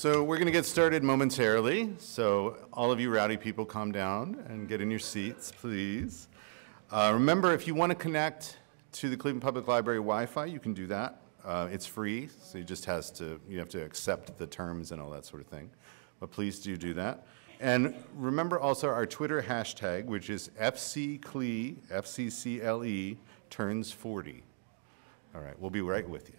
So we're going to get started momentarily. So all of you rowdy people, calm down and get in your seats, please. Remember, if you want to connect to the Cleveland Public Library Wi-Fi, you can do that. It's free, so you have to accept the terms and all that sort of thing. But please do that. And remember also our Twitter hashtag, which is FCCLE, FCCLE turns 40. All right, we'll be right with you.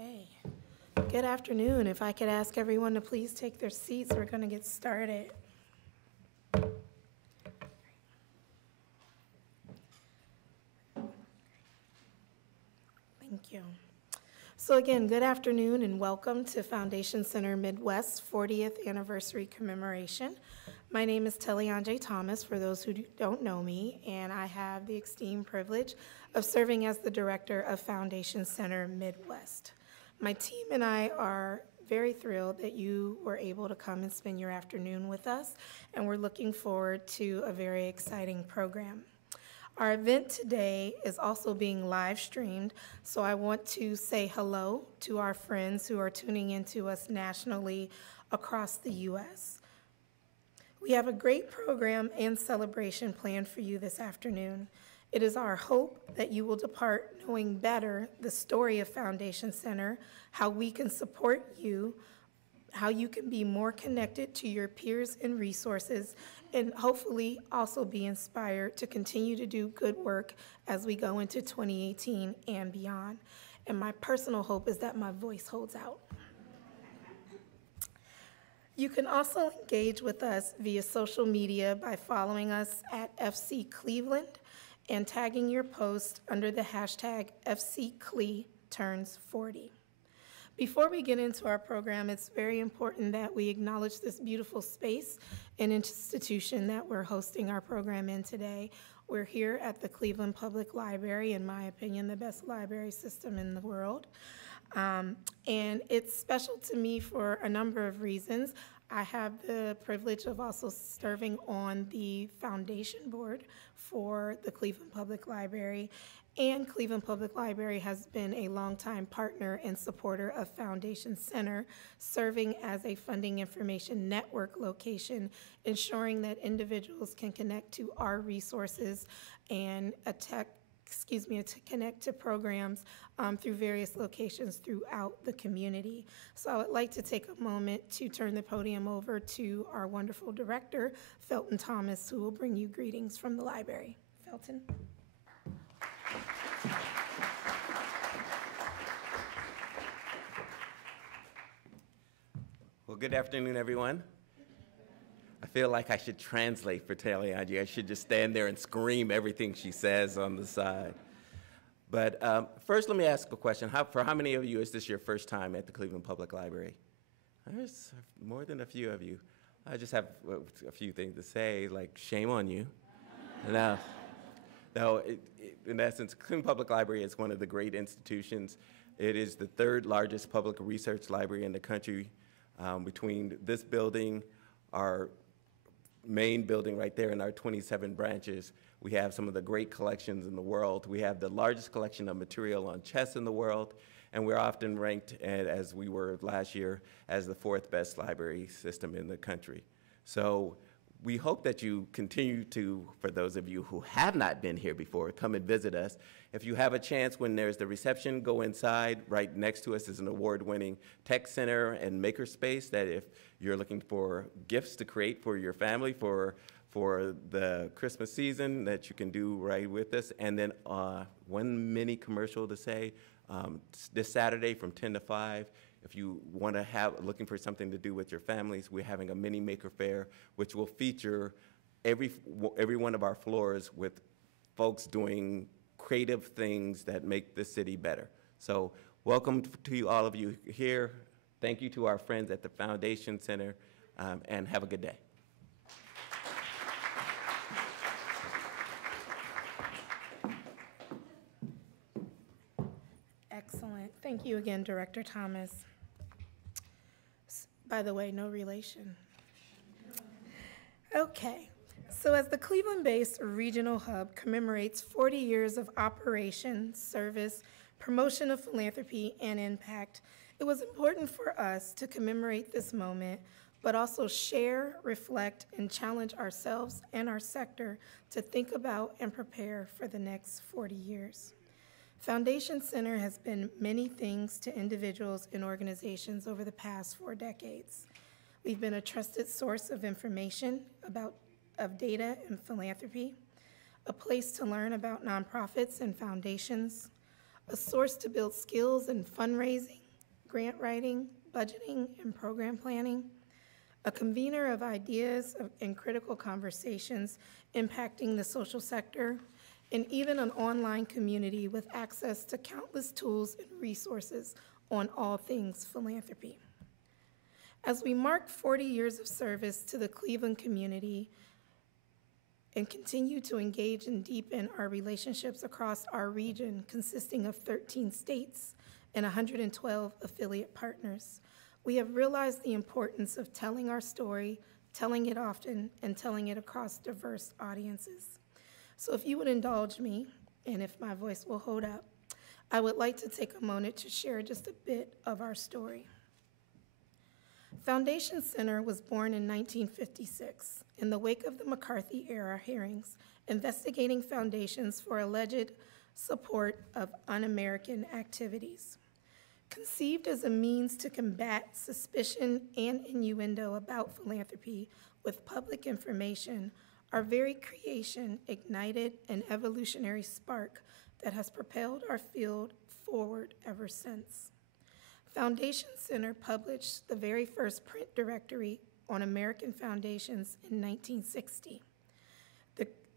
Okay. Good afternoon. If I could ask everyone to please take their seats, we're going to get started. Thank you. So again, good afternoon and welcome to Foundation Center Midwest's 40th anniversary commemoration. My name is Tellianjay Thomas, for those who don't know me, and I have the esteemed privilege of serving as the director of Foundation Center Midwest. My team and I are very thrilled that you were able to come and spend your afternoon with us, and we're looking forward to a very exciting program. Our event today is also being live streamed, so I want to say hello to our friends who are tuning in to us nationally across the U.S. We have a great program and celebration planned for you this afternoon. It is our hope that you will depart knowing better the story of Foundation Center, how we can support you, how you can be more connected to your peers and resources, and hopefully also be inspired to continue to do good work as we go into 2018 and beyond. And my personal hope is that my voice holds out. You can also engage with us via social media by following us at FC Cleveland and tagging your post under the hashtag FCCleTurns40. Before we get into our program, it's very important that we acknowledge this beautiful space and institution that we're hosting our program in today. We're here at the Cleveland Public Library, in my opinion, the best library system in the world. And it's special to me for a number of reasons. I have the privilege of also serving on the foundation board for the Cleveland Public Library, and Cleveland Public Library has been a longtime partner and supporter of Foundation Center, serving as a funding information network location, ensuring that individuals can connect to our resources and to connect to programs through various locations throughout the community. So I would like to take a moment to turn the podium over to our wonderful director, Felton Thomas, who will bring you greetings from the library. Felton. Well, good afternoon, everyone. I feel like I should translate for Talianji. I should just stand there and scream everything she says on the side. But first, let me ask a question. For how many of you is this your first time at the Cleveland Public Library? There's more than a few of you. I just have a few things to say, like shame on you. No, in essence, Cleveland Public Library is one of the great institutions. It is the third largest public research library in the country. Between this building, our main building right there, and our 27 branches, we have some of the great collections in the world. We have the largest collection of material on chess in the world, and we're often ranked, as we were last year, as the 4th best library system in the country. So we hope that you continue to, for those of you who have not been here before, come and visit us. If you have a chance, when there's the reception, go inside. Right next to us is an award-winning tech center and makerspace that if you're looking for gifts to create for your family for the Christmas season, that you can do right with us. And then one mini commercial to say, this Saturday from 10 to 5, if you want to looking for something to do with your families, we're having a mini maker fair, which will feature every one of our floors with folks doing creative things that make the city better. So welcome to all of you here. Thank you to our friends at the Foundation Center, and have a good day. Excellent. Thank you again, Director Thomas. By the way, no relation. Okay. So as the Cleveland-based regional hub commemorates 40 years of operation, service, promotion of philanthropy, and impact, it was important for us to commemorate this moment, but also share, reflect, and challenge ourselves and our sector to think about and prepare for the next 40 years. Foundation Center has been many things to individuals and organizations over the past 4 decades. We've been a trusted source of information of data and philanthropy, a place to learn about nonprofits and foundations, a source to build skills in fundraising, grant writing, budgeting, and program planning, a convener of ideas and critical conversations impacting the social sector, and even an online community with access to countless tools and resources on all things philanthropy. As we mark 40 years of service to the Cleveland community, and continue to engage and deepen our relationships across our region consisting of 13 states and 112 affiliate partners. We have realized the importance of telling our story, telling it often, and telling it across diverse audiences. So if you would indulge me, and if my voice will hold up, I would like to take a moment to share just a bit of our story. Foundation Center was born in 1956 in the wake of the McCarthy-era hearings investigating foundations for alleged support of un-American activities. Conceived as a means to combat suspicion and innuendo about philanthropy with public information, our very creation ignited an evolutionary spark that has propelled our field forward ever since. Foundation Center published the very first print directory on American foundations in 1960.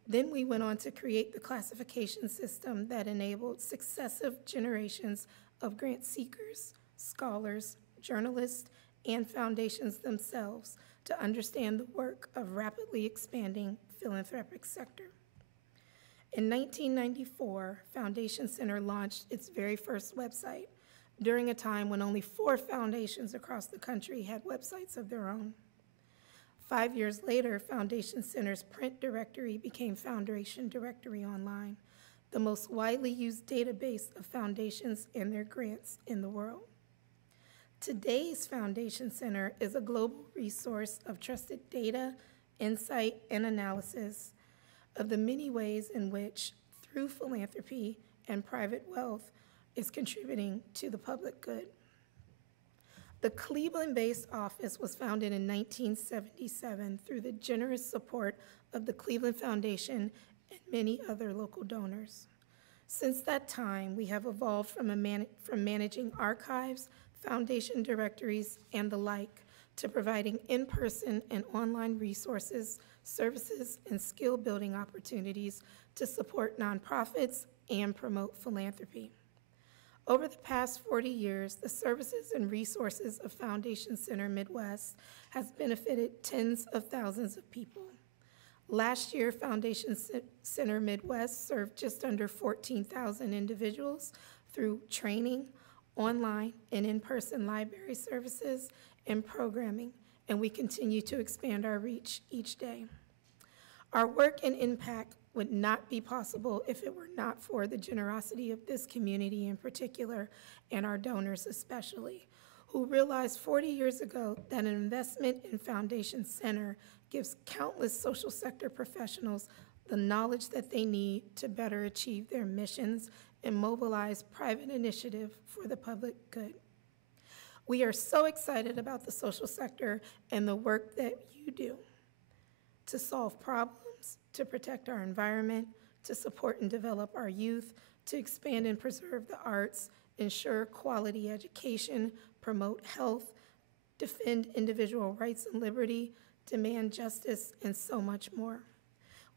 Then we went on to create the classification system that enabled successive generations of grant seekers, scholars, journalists, and foundations themselves to understand the work of rapidly expanding philanthropic sector. In 1994, Foundation Center launched its very first website during a time when only 4 foundations across the country had websites of their own. 5 years later, Foundation Center's print directory became Foundation Directory Online, the most widely used database of foundations and their grants in the world. Today's Foundation Center is a global resource of trusted data, insight, and analysis of the many ways in which, through philanthropy and private wealth, is contributing to the public good. The Cleveland-based office was founded in 1977 through the generous support of the Cleveland Foundation and many other local donors. Since that time, we have evolved from managing archives, foundation directories, and the like, to providing in-person and online resources, services, and skill-building opportunities to support nonprofits and promote philanthropy. Over the past 40 years, the services and resources of Foundation Center Midwest has benefited tens of thousands of people. Last year, Foundation Center Midwest served just under 14,000 individuals through training, online and in-person library services, and programming, and we continue to expand our reach each day. Our work and impact would not be possible if it were not for the generosity of this community in particular, and our donors especially, who realized 40 years ago that an investment in Foundation Center gives countless social sector professionals the knowledge that they need to better achieve their missions and mobilize private initiative for the public good. We are so excited about the social sector and the work that you do to solve problems, to protect our environment, to support and develop our youth, to expand and preserve the arts, ensure quality education, promote health, defend individual rights and liberty, demand justice, and so much more.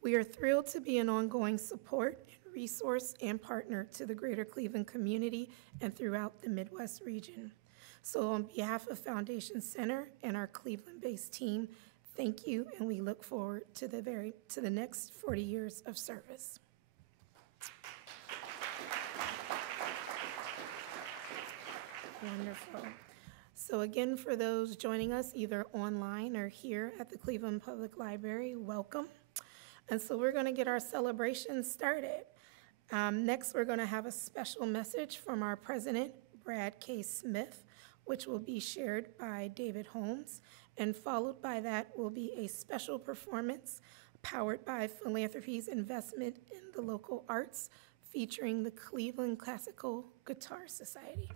We are thrilled to be an ongoing support and resource and partner to the greater Cleveland community and throughout the Midwest region. So on behalf of Foundation Center and our Cleveland-based team, thank you, and we look forward to the next 40 years of service. Wonderful. So again, for those joining us either online or here at the Cleveland Public Library, welcome. And so we're going to get our celebration started. Next, we're going to have a special message from our president, Brad K. Smith, which will be shared by David Holmes. And followed by that will be a special performance powered by philanthropy's investment in the local arts, featuring the Cleveland Classical Guitar Society.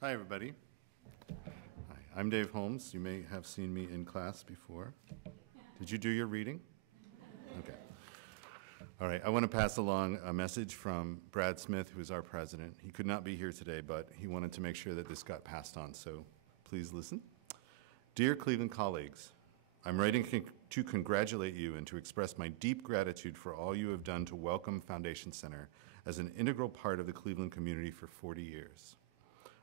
Hi, everybody. Hi, I'm Dave Holmes. You may have seen me in class before. Did you do your reading? Okay. All right, I want to pass along a message from Brad Smith, who is our president. He could not be here today, but he wanted to make sure that this got passed on, so please listen. Dear Cleveland colleagues, I'm writing to congratulate you and to express my deep gratitude for all you have done to welcome Foundation Center as an integral part of the Cleveland community for 40 years.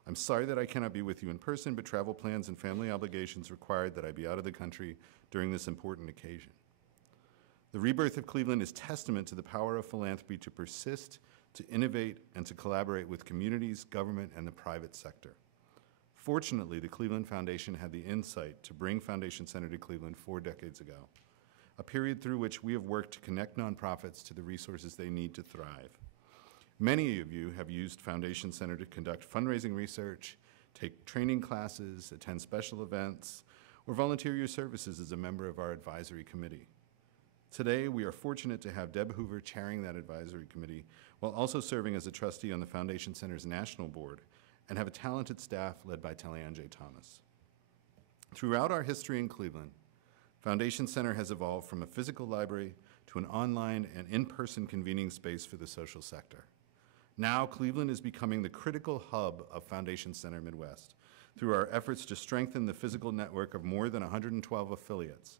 I'm sorry that I cannot be with you in person, but travel plans and family obligations required that I be out of the country during this important occasion. The rebirth of Cleveland is testament to the power of philanthropy to persist, to innovate, and to collaborate with communities, government, and the private sector. Fortunately, the Cleveland Foundation had the insight to bring Foundation Center to Cleveland 4 decades ago, a period through which we have worked to connect nonprofits to the resources they need to thrive. Many of you have used Foundation Center to conduct fundraising research, take training classes, attend special events, or volunteer your services as a member of our advisory committee. Today, we are fortunate to have Deb Hoover chairing that advisory committee while also serving as a trustee on the Foundation Center's national board and have a talented staff led by Kellyanne J. Thomas. Throughout our history in Cleveland, Foundation Center has evolved from a physical library to an online and in-person convening space for the social sector. Now, Cleveland is becoming the critical hub of Foundation Center Midwest through our efforts to strengthen the physical network of more than 112 affiliates,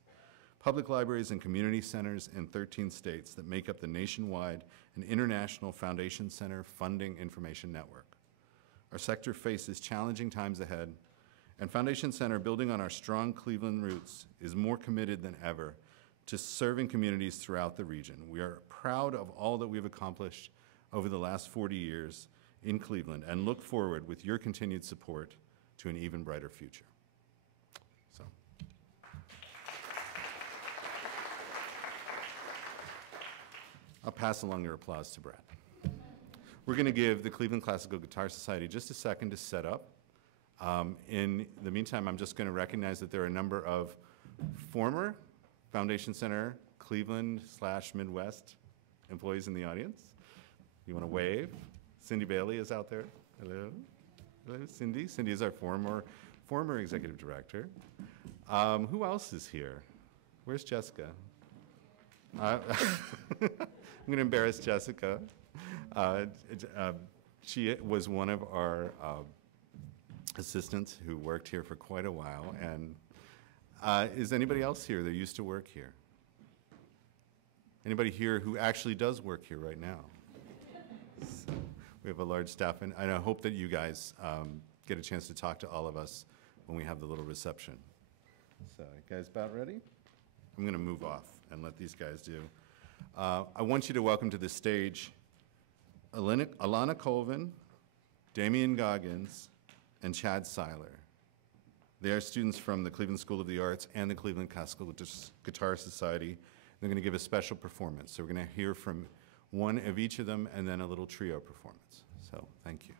public libraries and community centers in 13 states that make up the nationwide and international Foundation Center Funding Information Network. Our sector faces challenging times ahead, and Foundation Center, building on our strong Cleveland roots, is more committed than ever to serving communities throughout the region. We are proud of all that we've accomplished over the last 40 years in Cleveland and look forward with your continued support to an even brighter future. So. I'll pass along your applause to Brad. We're going to give the Cleveland Classical Guitar Society just a second to set up. In the meantime, I'm just going to recognize that there are a number of former Foundation Center Cleveland/Midwest employees in the audience. You want to wave? Cindy Bailey is out there. Hello. Hello, Cindy. Cindy is our former executive director. Who else is here? Where's Jessica? I'm going to embarrass Jessica. She was one of our assistants who worked here for quite a while. And is anybody else here that used to work here? Anybody here who actually does work here right now? So we have a large staff, and I hope that you guys get a chance to talk to all of us when we have the little reception. So, you guys about ready? I'm going to move off and let these guys do. I want you to welcome to the stage Alana Colvin, Damian Goggins, and Chad Seiler. They are students from the Cleveland School of the Arts and the Cleveland Classical Guitar Society. They're going to give a special performance. So we're going to hear from one of each of them and then a little trio performance. So thank you.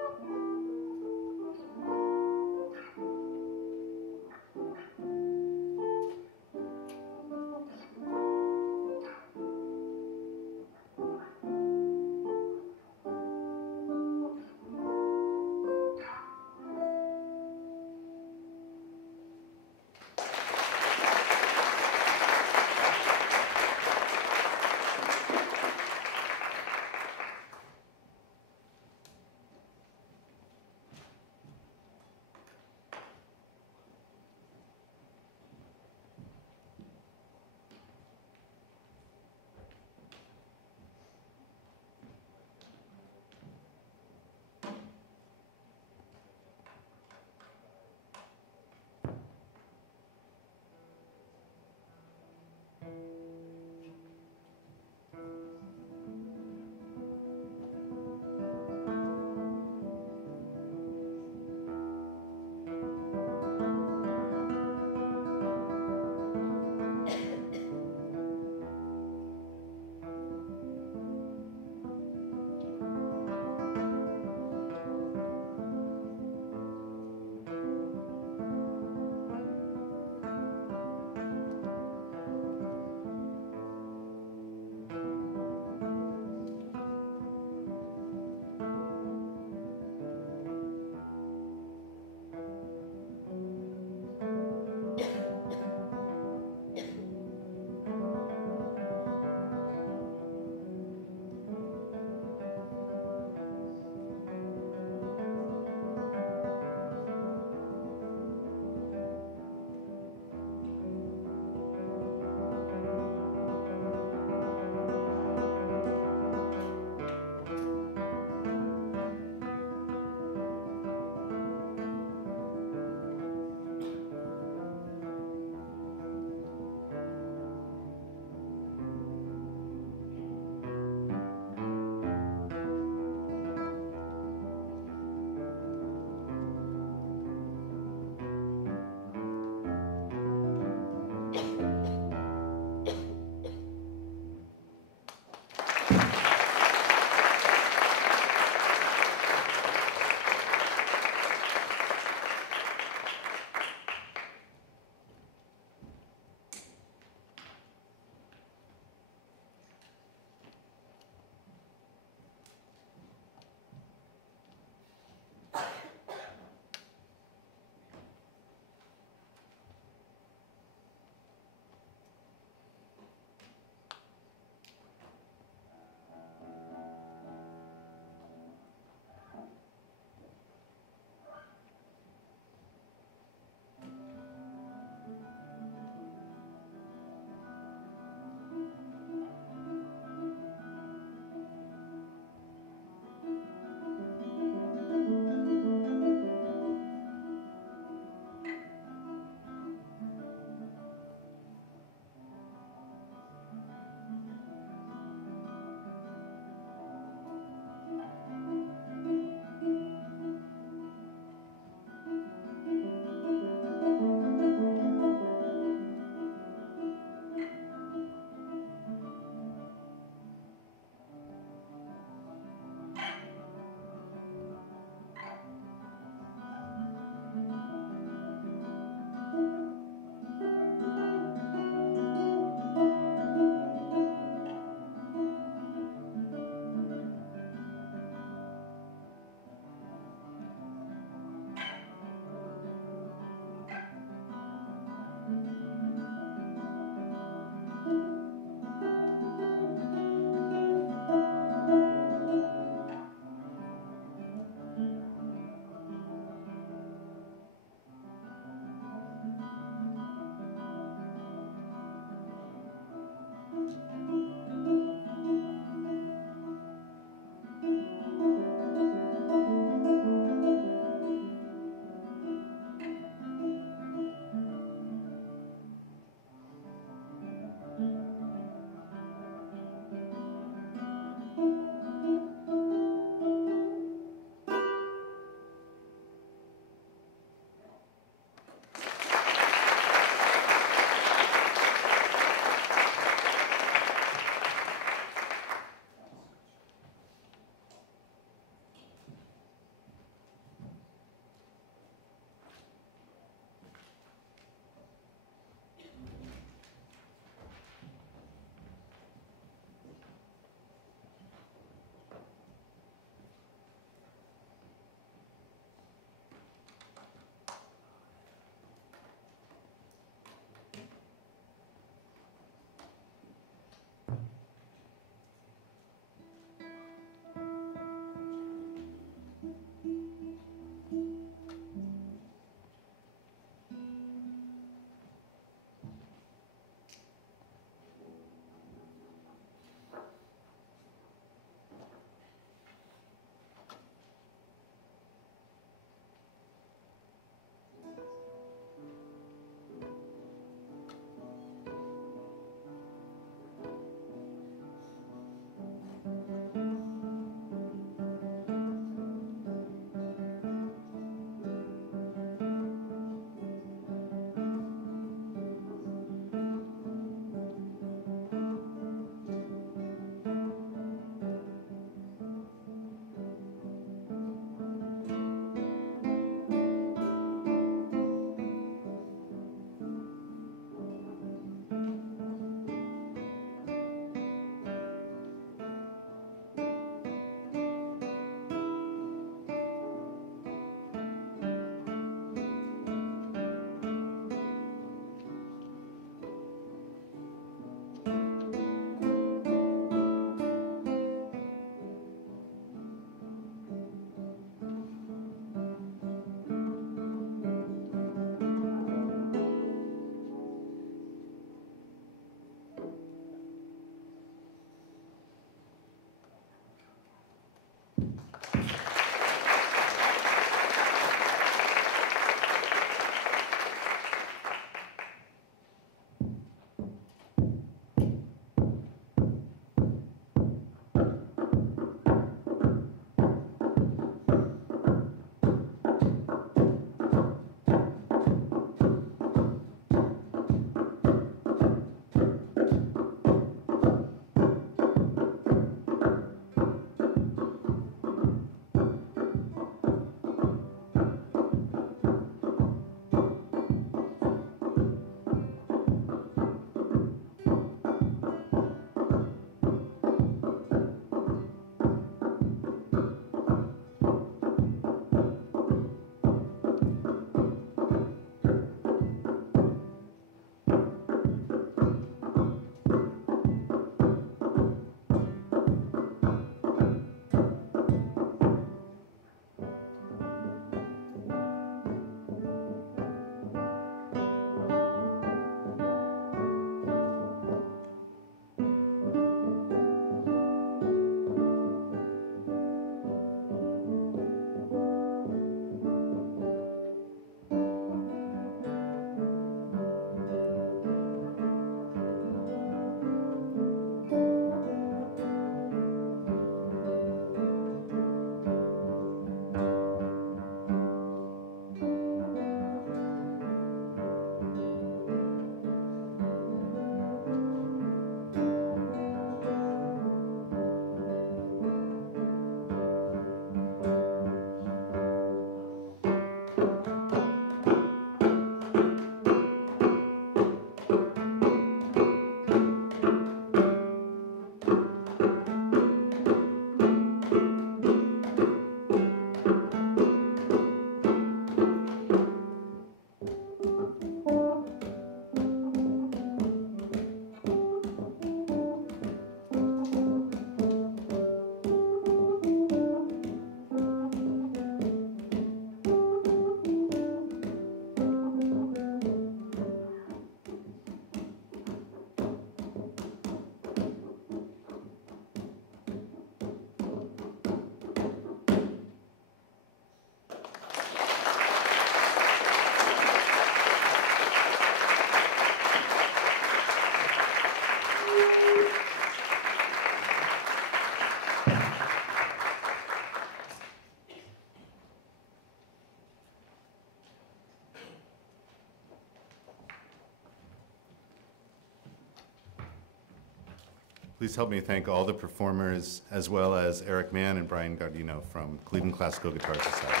Please help me thank all the performers, as well as Eric Mann and Brian Gardino from Cleveland Classical Guitar Society.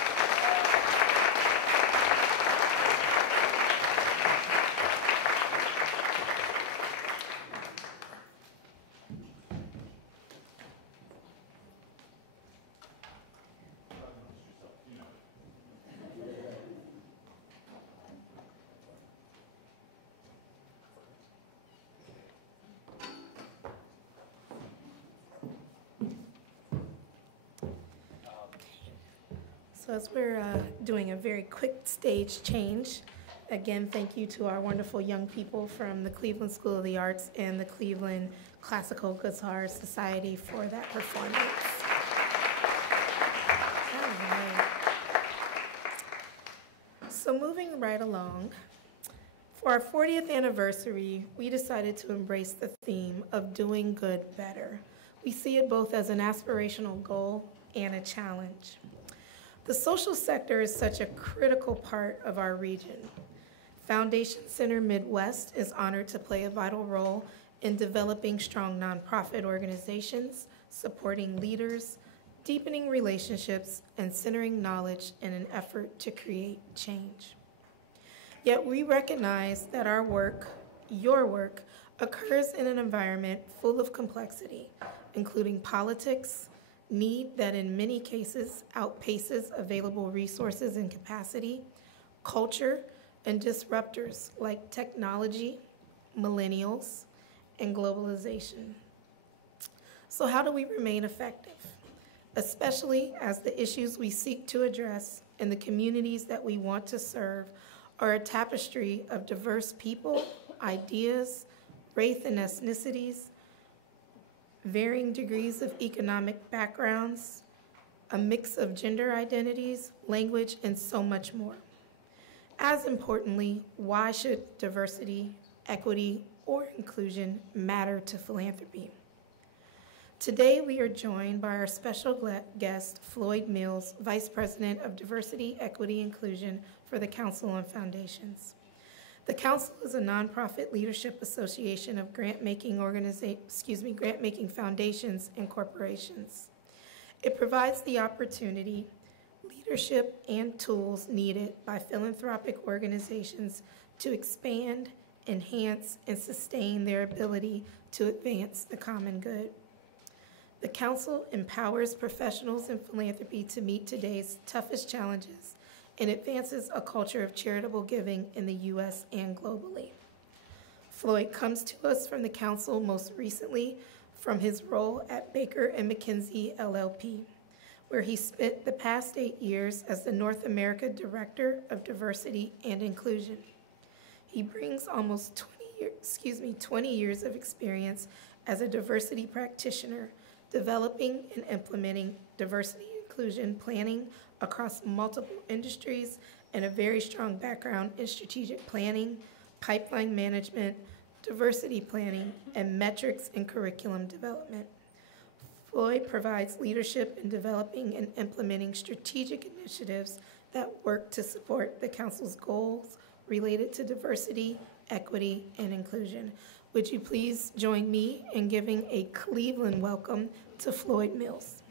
So as we're doing a very quick stage change, again, thank you to our wonderful young people from the Cleveland School of the Arts and the Cleveland Classical Guitar Society for that performance. All right. So moving right along, for our 40th anniversary, we decided to embrace the theme of doing good better. We see it both as an aspirational goal and a challenge. The social sector is such a critical part of our region. Foundation Center Midwest is honored to play a vital role in developing strong nonprofit organizations, supporting leaders, deepening relationships, and centering knowledge in an effort to create change. Yet we recognize that our work, your work, occurs in an environment full of complexity, including politics, need that in many cases outpaces available resources and capacity, culture, and disruptors like technology, millennials, and globalization. So how do we remain effective, especially as the issues we seek to address in the communities that we want to serve are a tapestry of diverse people, ideas, race and ethnicities, varying degrees of economic backgrounds, a mix of gender identities, language, and so much more. As importantly, why should diversity, equity, or inclusion matter to philanthropy? Today, we are joined by our special guest, Floyd Mills, Vice President of Diversity, Equity, Inclusion for the Council on Foundations. The Council is a nonprofit leadership association of grant-making foundations and corporations. It provides the opportunity, leadership, and tools needed by philanthropic organizations to expand, enhance, and sustain their ability to advance the common good. The Council empowers professionals in philanthropy to meet today's toughest challenges and advances a culture of charitable giving in the U.S. and globally. Floyd comes to us from the Council most recently from his role at Baker & McKenzie LLP, where he spent the past 8 years as the North America Director of Diversity and Inclusion. He brings almost 20 years of experience as a diversity practitioner, developing and implementing diversity inclusion planning across multiple industries, and a very strong background in strategic planning, pipeline management, diversity planning, and metrics and curriculum development. Floyd provides leadership in developing and implementing strategic initiatives that work to support the Council's goals related to diversity, equity, and inclusion. Would you please join me in giving a Cleveland welcome to Floyd Mills.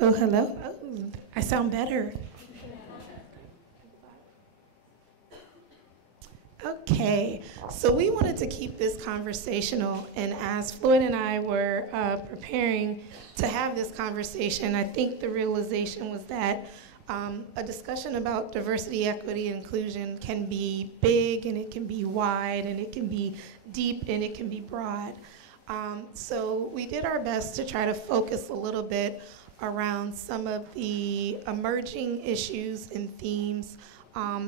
Oh, hello. Oh, I sound better. Okay, so we wanted to keep this conversational, and as Floyd and I were preparing to have this conversation, I think the realization was that a discussion about diversity, equity, and inclusion can be big, and it can be wide, and it can be deep, and it can be broad. So we did our best to try to focus a little bit around some of the emerging issues and themes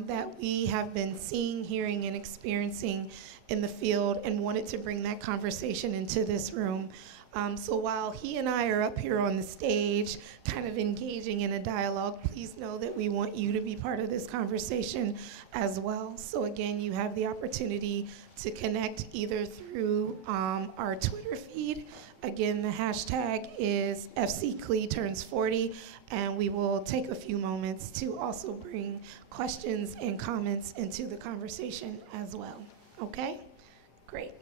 that we have been seeing, hearing, and experiencing in the field, and wanted to bring that conversation into this room. So while he and I are up here on the stage kind of engaging in a dialogue, please know that we want you to be part of this conversation as well. So again, you have the opportunity to connect either through our Twitter feed. Again, the hashtag is FCCLE turns 40, and we will take a few moments to also bring questions and comments into the conversation as well. Okay? Great.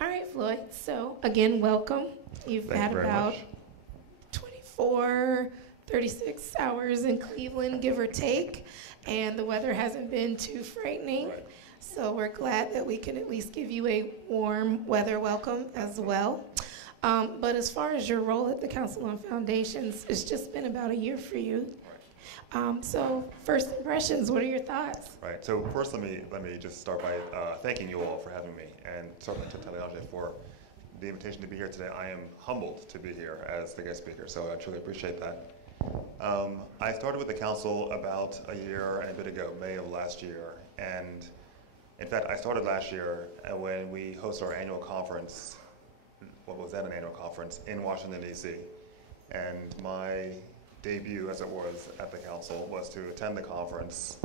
All right, Floyd. So again, welcome. You've had about 24, 36 hours in Cleveland, give or take, and the weather hasn't been too frightening. Right. So we're glad that we can at least give you a warm weather welcome as well. But as far as your role at the Council on Foundations, it's just been about a year for you. So first impressions, what are your thoughts? Right. So first, let me just start by thanking you all for having me, and certainly to Taliaje for the invitation to be here today. I am humbled to be here as the guest speaker, so I truly appreciate that. I started with the council about a year and a bit ago, May of last year, and in fact, I started last year when we hosted our annual conference. What was then an annual conference in Washington, D.C. And my debut, as it was, at the council was to attend the conference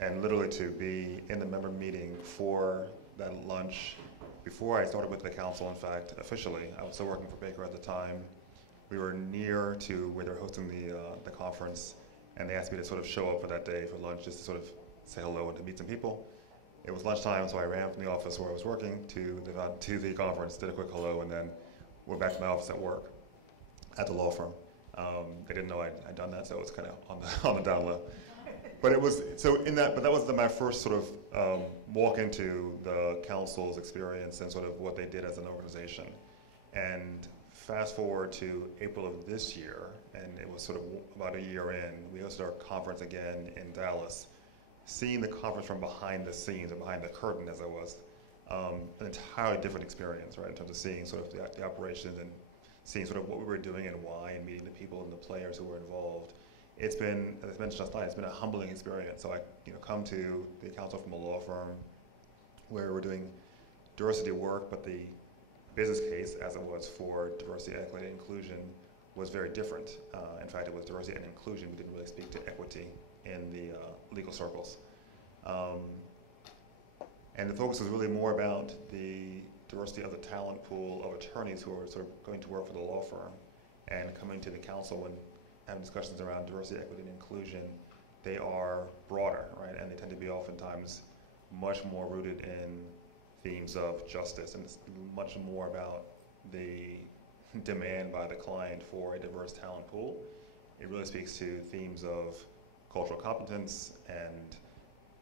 and literally to be in the member meeting for that lunch. Before I started with the council, in fact, officially, I was still working for Baker at the time. We were near to where they were hosting the conference, and they asked me to sort of show up for that day for lunch, just to sort of say hello and to meet some people. It was lunchtime, so I ran from the office where I was working to the conference, did a quick hello, and then went back to my office at work, at the law firm. They didn't know I'd done that, so it was kind of on the down low. But it was but that was my first sort of walk into the council's experience and sort of what they did as an organization. And fast forward to April of this year, and it was sort of about a year in, we hosted our conference again in Dallas. Seeing the conference from behind the scenes, or behind the curtain as it was, an entirely different experience, right, in terms of seeing sort of the operations and seeing sort of what we were doing and why, and meeting the people and the players who were involved. It's been, as I mentioned last night, it's been a humbling experience. So I come to the council from a law firm where we're doing diversity work, but the business case, as it was for diversity, equity, and inclusion, was very different. In fact, it was diversity and inclusion. We didn't really speak to equity in the legal circles. And the focus was really more about the diversity of the talent pool of attorneys who are sort of going to work for the law firm and coming to the council and having discussions around diversity, equity, and inclusion. They are broader, right? And they tend to be oftentimes much more rooted in themes of justice, and it's much more about the demand by the client for a diverse talent pool. It really speaks to themes of cultural competence and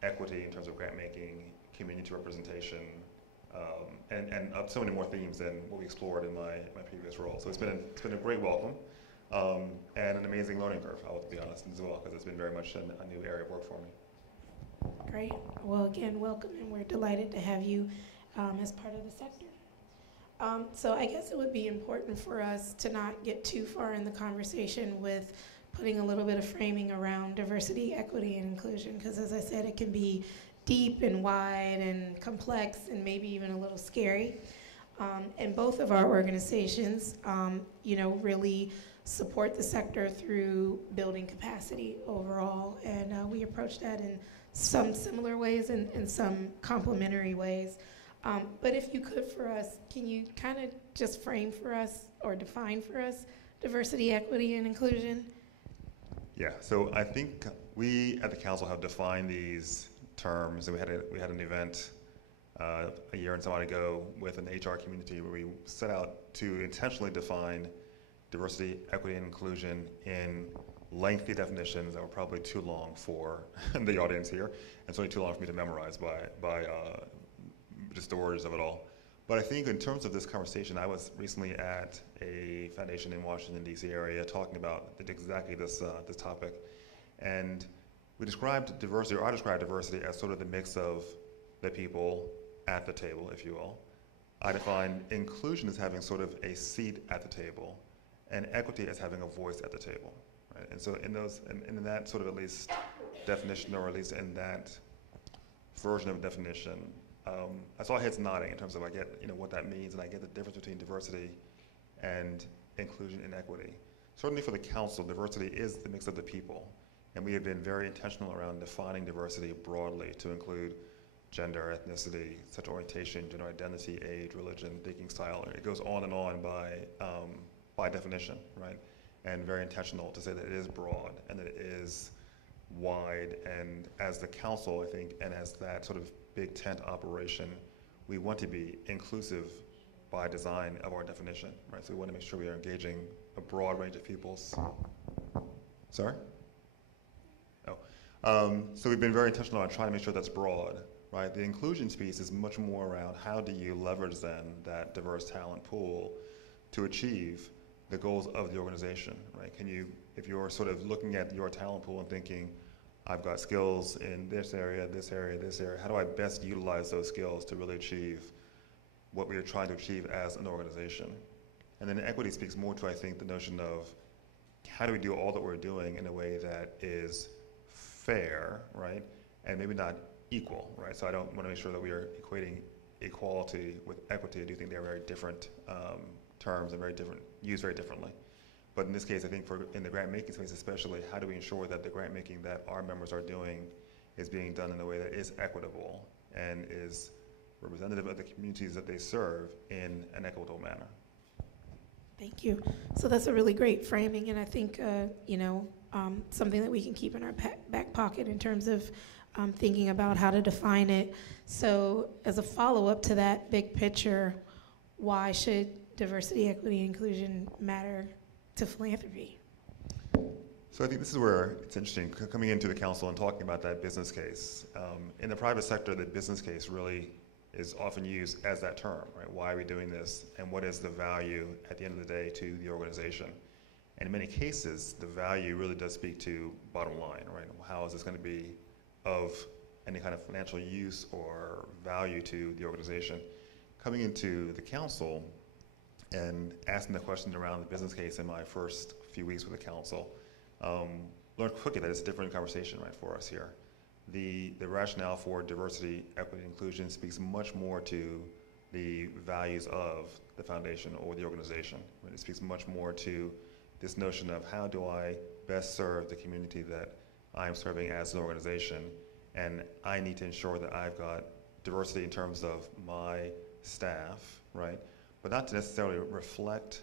equity in terms of grant making, community representation, and so many more themes than what we explored in my previous role. So it's been a great welcome and an amazing learning curve, I will be honest, as well, because it's been very much a new area of work for me. Great. Well, again, welcome, and we're delighted to have you as part of the sector. So I guess it would be important for us to not get too far in the conversation with putting a little bit of framing around diversity, equity, and inclusion, because as I said, it can be deep and wide and complex and maybe even a little scary. And both of our organizations, really support the sector through building capacity overall, and we approach that in some similar ways and in some complementary ways. But if you could for us, can you kind of just frame for us or define for us diversity, equity, and inclusion? Yeah, so I think we at the council have defined these terms, and we had an event a year and some odd ago with an HR community where we set out to intentionally define diversity, equity, and inclusion in lengthy definitions that were probably too long for the audience here, and certainly too long for me to memorize by just the words of it all. But I think in terms of this conversation, I was recently at a foundation in Washington, D.C. area talking about exactly this topic. And we described diversity, or I described diversity as sort of the mix of the people at the table, if you will. I define inclusion as having sort of a seat at the table, and equity as having a voice at the table. Right? And so in that sort of at least definition, or at least in that version of definition, I saw heads nodding in terms of I get what that means, and I get the difference between diversity and inclusion and equity. Certainly for the council, diversity is the mix of the people, and we have been very intentional around defining diversity broadly to include gender, ethnicity, sexual orientation, gender identity, age, religion, thinking style. It goes on and on by definition, right? And very intentional to say that it is broad and that it is wide. And as the council, I think, and as that sort of big tent operation, we want to be inclusive by design of our definition, right? So we want to make sure we are engaging a broad range of peoples. Sorry? Oh. So we've been very intentional on trying to make sure that's broad, right? The inclusion piece is much more around how do you leverage then that diverse talent pool to achieve the goals of the organization, right? Can you, if you're sort of looking at your talent pool and thinking, I've got skills in this area, this area, this area, how do I best utilize those skills to really achieve what we are trying to achieve as an organization? And then equity speaks more to, I think, the notion of how do we do all that we're doing in a way that is fair, right? And maybe not equal, right? So I don't want to make sure that we are equating equality with equity. I do think they're very different terms and very different, used very differently. But in this case, I think in the grant making space especially, how do we ensure that the grant making that our members are doing is being done in a way that is equitable and is representative of the communities that they serve in an equitable manner? Thank you. So that's a really great framing, and I think something that we can keep in our back pocket in terms of thinking about how to define it. So as a follow-up to that big picture, why should diversity, equity, inclusion matter to philanthropy? So I think this is where it's interesting, coming into the council and talking about that business case. In the private sector, the business case really is often used as that term, right? Why are we doing this, and what is the value at the end of the day to the organization? And in many cases, the value really does speak to bottom line, right? How is this going to be of any kind of financial use or value to the organization? Coming into the council and asking the questions around the business case in my first few weeks with the council, learned quickly that it's a different conversation, right, for us here. The rationale for diversity, equity, and inclusion speaks much more to the values of the foundation or the organization. Right? It speaks much more to this notion of how do I best serve the community that I'm serving as an organization, and I need to ensure that I've got diversity in terms of my staff, right? But not to necessarily reflect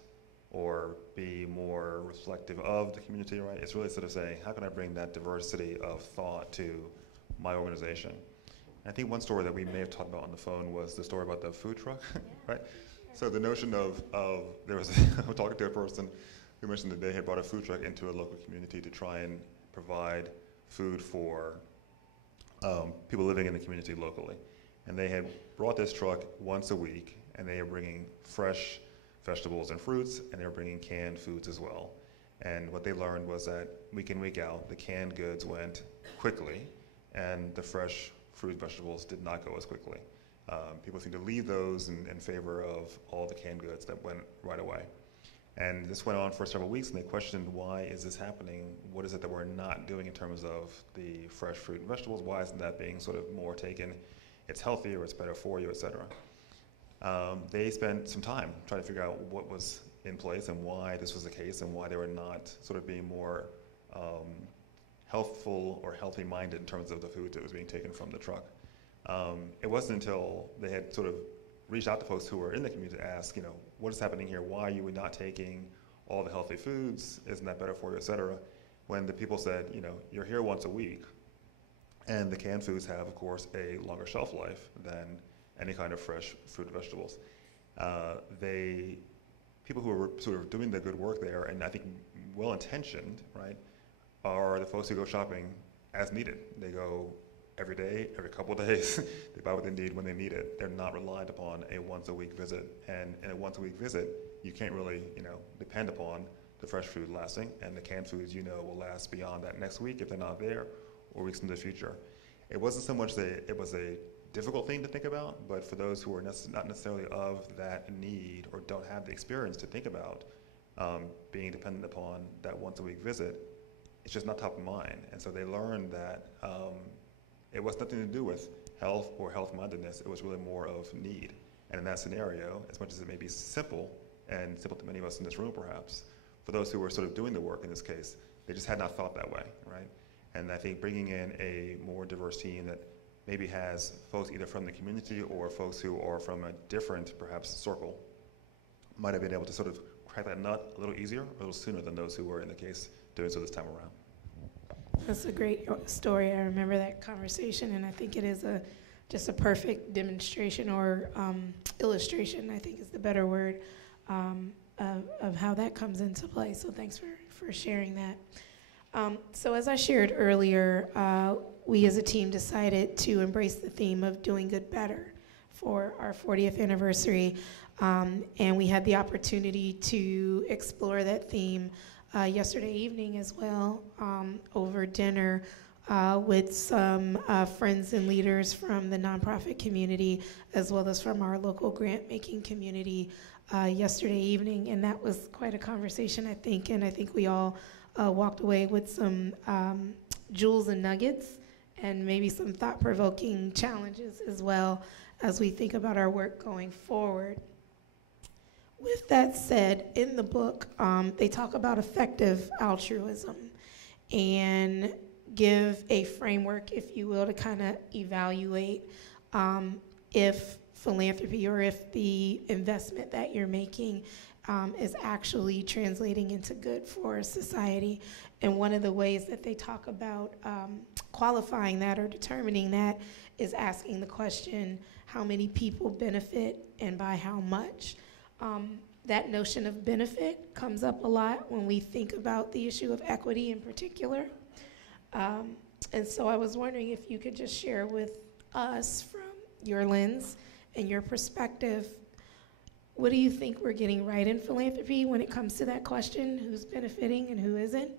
or be more reflective of the community, right? It's really sort of saying, how can I bring that diversity of thought to my organization? And I think one story that we may have talked about on the phone was the story about the food truck, right? So the notion of there was, I was talking to a person who mentioned that they had brought a food truck into a local community to try and provide food for people living in the community locally. And they had brought this truck once a week, and they were bringing fresh vegetables and fruits, and they were bringing canned foods as well. And what they learned was that week in, week out, the canned goods went quickly, and the fresh fruit and vegetables did not go as quickly. People seemed to leave those in favor of all the canned goods that went right away. And this went on for several weeks, and they questioned, why is this happening? What is it that we're not doing in terms of the fresh fruit and vegetables? Why isn't that being sort of more taken? It's healthier, it's better for you, et cetera. They spent some time trying to figure out what was in place and why this was the case and why they were not sort of being more healthful or healthy-minded in terms of the food that was being taken from the truck. It wasn't until they had sort of reached out to folks who were in the community to ask, what is happening here? Why are you not taking all the healthy foods? Isn't that better for you, et cetera? When the people said, you're here once a week, and the canned foods have, of course, a longer shelf life than any kind of fresh fruit and vegetables. People who are sort of doing the good work there, and I think well-intentioned, right, are the folks who go shopping as needed. They go every day, every couple of days. They buy what they need when they need it. They're not reliant upon a once-a-week visit. And in a once-a-week visit, you can't really, depend upon the fresh food lasting, and the canned foods, will last beyond that next week if they're not there, or weeks in the future. It wasn't so much that it was a difficult thing to think about, but for those who are not necessarily of that need or don't have the experience to think about being dependent upon that once-a-week visit, it's just not top of mind. And so they learned that it was nothing to do with health or health-mindedness. It was really more of need. And in that scenario, as much as it may be simple, and simple to many of us in this room perhaps, for those who were sort of doing the work in this case, they just had not thought that way, right? And I think bringing in a more diverse team that maybe has folks either from the community or folks who are from a different, perhaps, circle, might have been able to sort of crack that nut a little easier, a little sooner than those who were in the case doing so this time around. That's a great story. I remember that conversation, and I think it is just a perfect demonstration or illustration, I think is the better word, of how that comes into play. So thanks for sharing that. So as I shared earlier, we as a team decided to embrace the theme of doing good better for our 40th anniversary. And we had the opportunity to explore that theme yesterday evening as well, over dinner with some friends and leaders from the nonprofit community, as well as from our local grant-making community yesterday evening. And that was quite a conversation, I think, and I think we all walked away with some jewels and nuggets and maybe some thought-provoking challenges as well as we think about our work going forward. With that said, in the book, they talk about effective altruism and give a framework, if you will, to kind of evaluate if philanthropy or if the investment that you're making is actually translating into good for society. And one of the ways that they talk about qualifying that or determining that is asking the question, how many people benefit and by how much? That notion of benefit comes up a lot when we think about the issue of equity in particular. And so I was wondering if you could just share with us from your lens and your perspective, what do you think we're getting right in philanthropy when it comes to that question, who's benefiting and who isn't?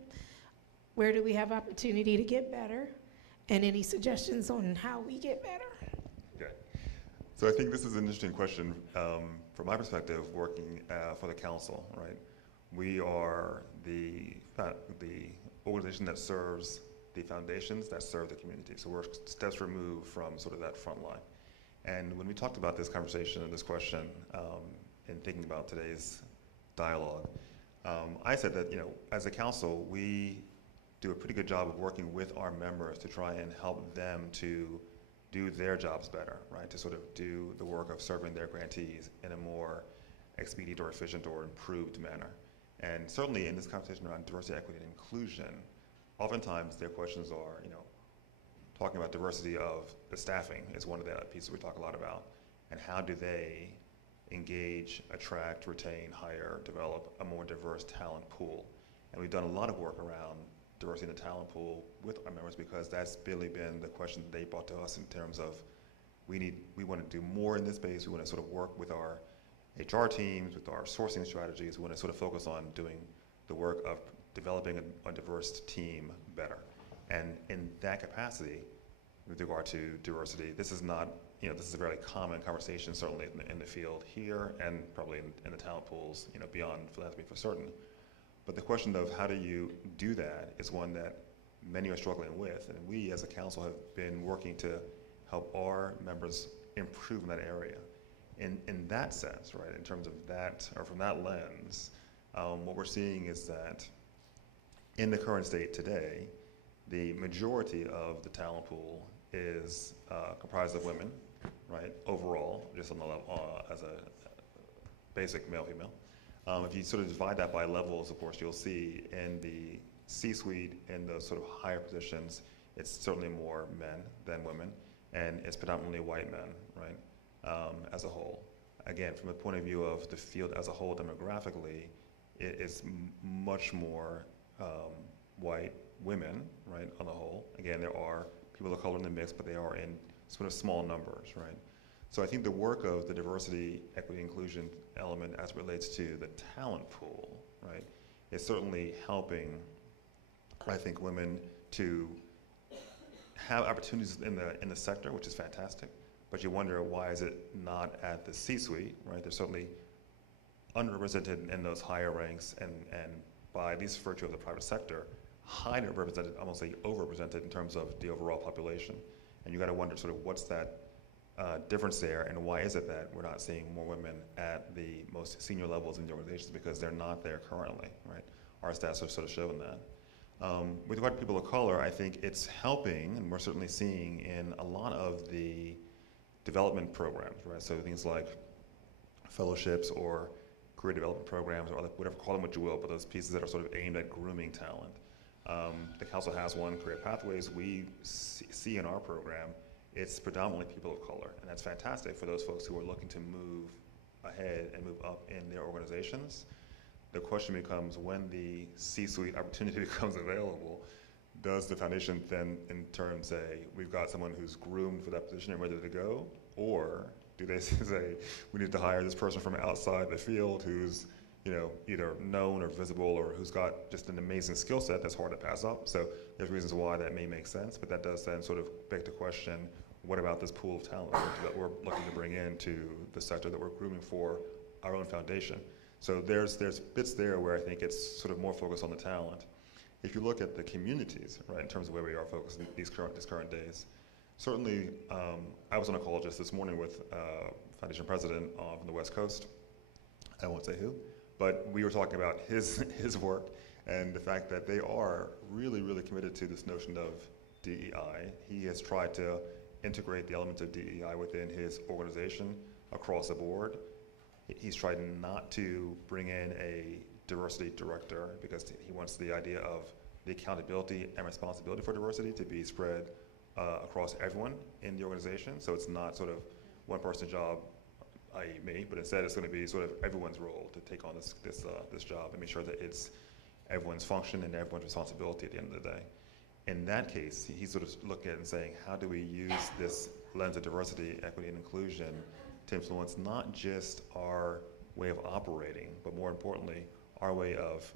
Where do we have opportunity to get better? And any suggestions on how we get better? Okay. So I think this is an interesting question from my perspective, working for the council, right? We are the organization that serves the foundations that serve the community. So we're steps removed from sort of that front line. And when we talked about this conversation and this question in thinking about today's dialogue, I said that, as a council, we do a pretty good job of working with our members to try and help them to do their jobs better, right? To sort of do the work of serving their grantees in a more expedient or efficient or improved manner. And certainly in this conversation around diversity, equity, and inclusion, oftentimes their questions are, talking about diversity of the staffing is one of the pieces we talk a lot about. And how do they engage, attract, retain, hire, develop a more diverse talent pool? And we've done a lot of work around diversity in the talent pool with our members because that's really been the question that they brought to us in terms of we want to do more in this space. We want to sort of work with our HR teams, with our sourcing strategies. We want to sort of focus on doing the work of developing a diverse team better. And in that capacity, with regard to diversity, this is not, this is a very common conversation, certainly in the field here and probably in the talent pools, beyond philanthropy for certain. But the question of how do you do that is one that many are struggling with. And we as a council have been working to help our members improve in that area. In that sense, right, in terms of that, or from that lens, what we're seeing is that in the current state today, the majority of the talent pool is comprised of women, right, overall, just on the level, as a basic male-female. If you sort of divide that by levels, of course, you'll see in the C-suite, in those sort of higher positions, it's certainly more men than women, and it's predominantly white men, right, as a whole. Again, from the point of view of the field as a whole demographically, it is much more white women, right, on the whole. Again, there are people of color in the mix, but they are in sort of small numbers, right? So I think the work of the diversity, equity, inclusion element as it relates to the talent pool, right, is certainly helping, I think, women to have opportunities in the sector, which is fantastic. But you wonder, why is it not at the C-suite, right? They're certainly underrepresented in those higher ranks, and by at least virtue of the private sector, highly represented, almost like overrepresented in terms of the overall population. And you got to wonder sort of what's that difference there, and why is it that we're not seeing more women at the most senior levels in the organizations? Because they're not there currently, right? Our stats are sort of showing that. With regard to people of color, I think it's helping, and we're certainly seeing in a lot of the development programs, right? So things like fellowships or career development programs, or whatever, call them what you will, but those pieces that are sort of aimed at grooming talent. The council has one, Career Pathways. We see in our program, it's predominantly people of color, and that's fantastic for those folks who are looking to move ahead and move up in their organizations. The question becomes, when the C-suite opportunity becomes available, does the foundation then in turn say, we've got someone who's groomed for that position and ready to go? Or do they say, we need to hire this person from outside the field who's either known or visible, or who's got just an amazing skill set that's hard to pass up? So there's reasons why that may make sense, but that does then sort of beg the question, what about this pool of talent that we're looking to bring into the sector that we're grooming for our own foundation? So there's bits there where I think it's sort of more focused on the talent. If you look at the communities, right, in terms of where we are focused in these current days, certainly I was on a call just this morning with foundation president from the West Coast. I won't say who, but we were talking about his work and the fact that they are really, really committed to this notion of DEI. He has tried to integrate the elements of DEI within his organization across the board. He's tried not to bring in a diversity director because he wants the idea of the accountability and responsibility for diversity to be spread across everyone in the organization. So it's not sort of one person's job, i.e. me, but instead it's going to be sort of everyone's role to take on this job and make sure that it's everyone's function and everyone's responsibility at the end of the day. In that case, he's sort of looking at it and saying, how do we use this lens of diversity, equity, and inclusion to influence not just our way of operating, but more importantly, our way of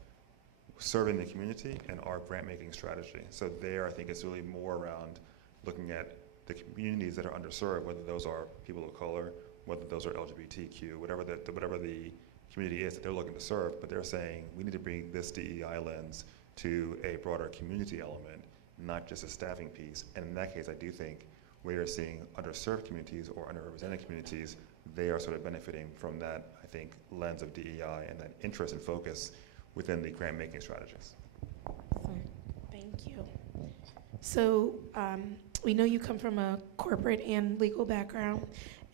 serving the community and our grant-making strategy. So there, I think it's really more around looking at the communities that are underserved, whether those are people of color, whether those are LGBTQ, whatever the community is that they're looking to serve, but they're saying, we need to bring this DEI lens to a broader community element, not just a staffing piece. And in that case, I do think where you're seeing underserved communities or underrepresented communities, they are sort of benefiting from that, I think, lens of DEI and that interest and focus within the grant-making strategies. Thank you. So we know you come from a corporate and legal background,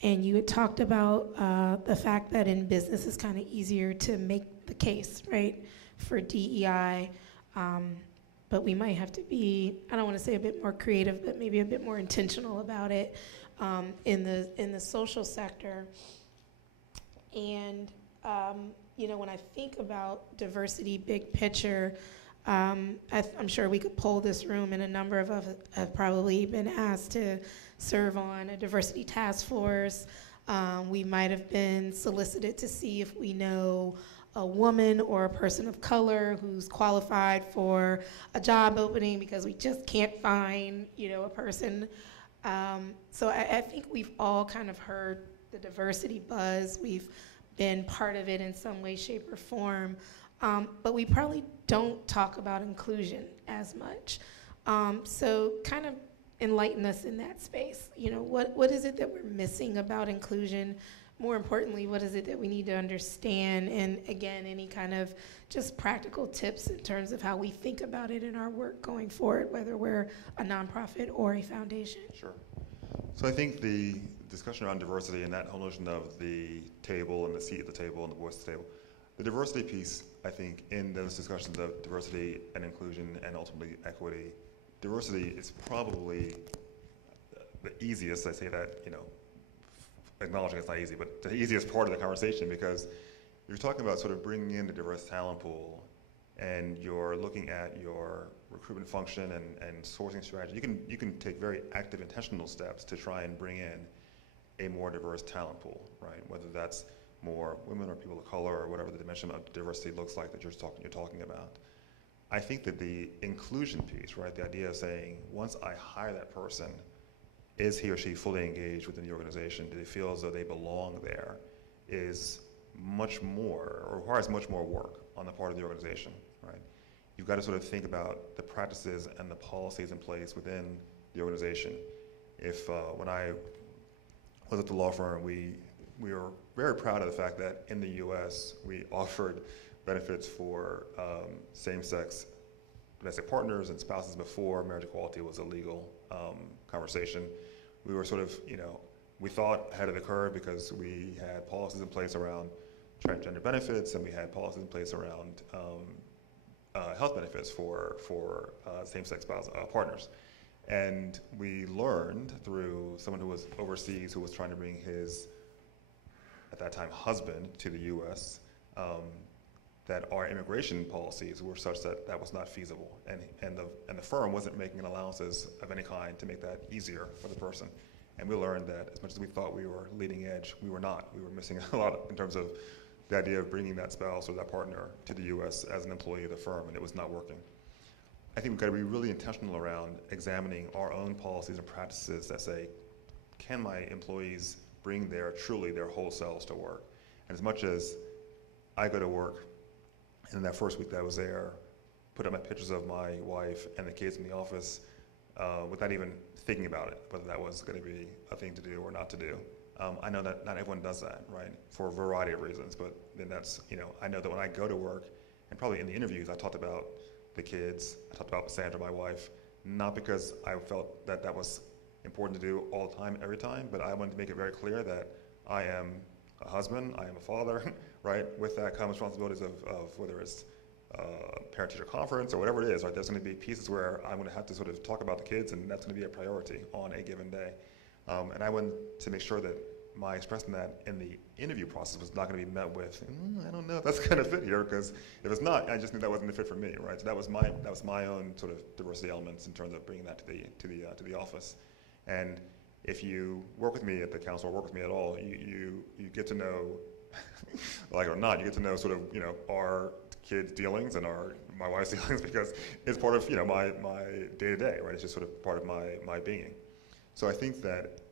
and you had talked about the fact that in business it's kind of easier to make the case, right, for DEI. But we might have to be, I don't want to say a bit more creative, but maybe a bit more intentional about it in the social sector. And when I think about diversity, big picture, I'm sure we could poll this room, and a number of us have probably been asked to serve on a diversity task force. We might have been solicited to see if we know a woman or a person of color who's qualified for a job opening because we just can't find, a person. So I think we've all kind of heard the diversity buzz. We've been part of it in some way, shape, or form. But we probably don't talk about inclusion as much. So kind of enlighten us in that space. What is it that we're missing about inclusion? More importantly, what is it that we need to understand? And again, any kind of just practical tips in terms of how we think about it in our work going forward, whether we're a nonprofit or a foundation. Sure. So I think the discussion around diversity and that whole notion of the table and the seat at the table and the voice at the table, the diversity piece, I think, in those discussions of diversity and inclusion and ultimately equity, diversity is probably the easiest, I say that, acknowledging it's not easy, but the easiest part of the conversation, because you're talking about sort of bringing in the diverse talent pool and you're looking at your recruitment function and sourcing strategy. You can take very active, intentional steps to try and bring in a more diverse talent pool, right? Whether that's more women or people of color or whatever the dimension of diversity looks like that you're talking about. I think that the inclusion piece, right, the idea of saying, once I hire that person, is he or she fully engaged within the organization? Do they feel as though they belong there? Is much more, or requires much more work on the part of the organization, right? You've got to sort of think about the practices and the policies in place within the organization. If when I was at the law firm, we were very proud of the fact that in the U.S. we offered benefits for same-sex domestic partners and spouses before marriage equality was a legal conversation. We were sort of, we thought ahead of the curve because we had policies in place around transgender benefits, and we had policies in place around health benefits for same-sex partners. And we learned through someone who was overseas who was trying to bring his, at that time, husband to the U.S., that our immigration policies were such that that was not feasible, and the firm wasn't making allowances of any kind to make that easier for the person. And we learned that as much as we thought we were leading edge, we were not. We were missing a lot in terms of the idea of bringing that spouse or that partner to the U.S. as an employee of the firm, and it was not working. I think we've got to be really intentional around examining our own policies and practices that say, can my employees bring truly their whole selves to work? And as much as I go to work, and that first week that I was there, put up my pictures of my wife and the kids in the office without even thinking about it, whether that was going to be a thing to do or not to do. I know that not everyone does that, right, for a variety of reasons, but then that's, I know that when I go to work, and probably in the interviews, I talked about the kids, I talked about Sandra, my wife, not because I felt that that was important to do all the time, every time, but I wanted to make it very clear that I am a husband, I am a father, right? With that comes responsibilities of whether it's parent-teacher conference or whatever it is, right? There's going to be pieces where I'm going to have to sort of talk about the kids, and that's going to be a priority on a given day. And I wanted to make sure that my expressing that in the interview process was not going to be met with, I don't know if that's going to fit here, because if it's not, I just knew that wasn't the fit for me, right? So that was my own sort of diversity elements in terms of bringing that to the office. And if you work with me at the council or work with me at all, you get to know, like it or not, you get to know sort of our kids' dealings and my wife's dealings, because it's part of my day-to-day, right? It's just sort of part of my being. So I think that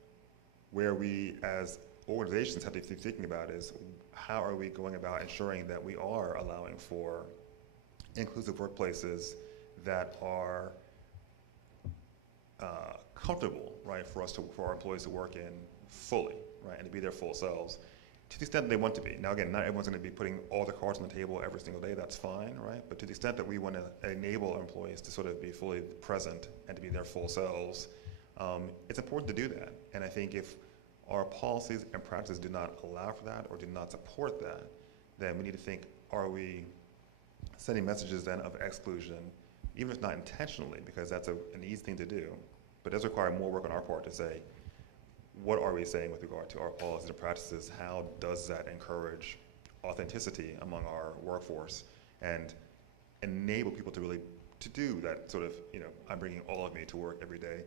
where we as organizations have to be thinking about is how are we going about ensuring that we are allowing for inclusive workplaces that are comfortable, right, for our employees to work in fully, right, and to be their full selves to the extent they want to be. Now again, not everyone's going to be putting all the cards on the table every single day, that's fine, right? But to the extent that we want to enable our employees to sort of be fully present and to be their full selves, it's important to do that. And I think if our policies and practices do not allow for that or do not support that, then we need to think, are we sending messages then of exclusion, even if not intentionally, because that's an easy thing to do, but it does require more work on our part to say, what are we saying with regard to our policies and practices? How does that encourage authenticity among our workforce and enable people to really to do that sort of, I'm bringing all of me to work every day.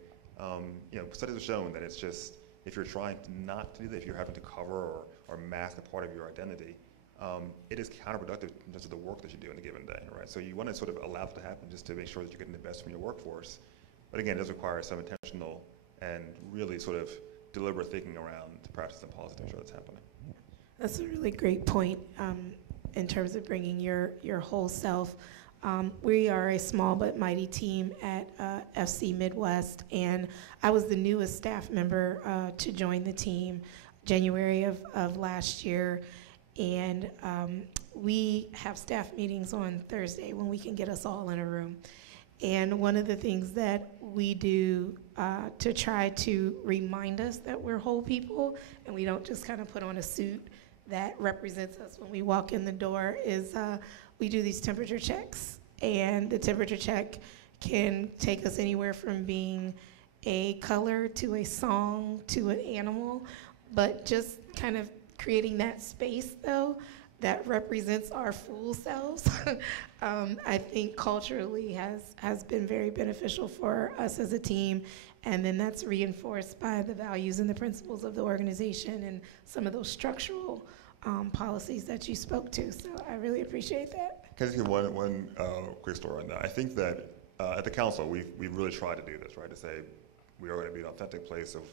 Studies have shown that it's just, if you're trying not to do that, if you're having to cover or mask a part of your identity, it is counterproductive in terms of the work that you do in a given day, right? So you want to sort of allow that to happen just to make sure that you're getting the best from your workforce. But again, it does require some intentional and really sort of deliberate thinking around the practice and policy to ensure that's happening. That's a really great point in terms of bringing your whole self. We are a small but mighty team at FC Midwest, and I was the newest staff member to join the team January of last year. And we have staff meetings on Thursday when we can get us all in a room. And one of the things that we do to try to remind us that we're whole people and we don't just kind of put on a suit that represents us when we walk in the door is we do these temperature checks. And the temperature check can take us anywhere from being a color to a song to an animal, but just kind of creating that space, though, that represents our full selves, I think culturally has been very beneficial for us as a team. And then that's reinforced by the values and the principles of the organization and some of those structural policies that you spoke to. So I really appreciate that. Can I just give one quick story on that? I think that at the council, we've really tried to do this, right? To say we are going to be an authentic place of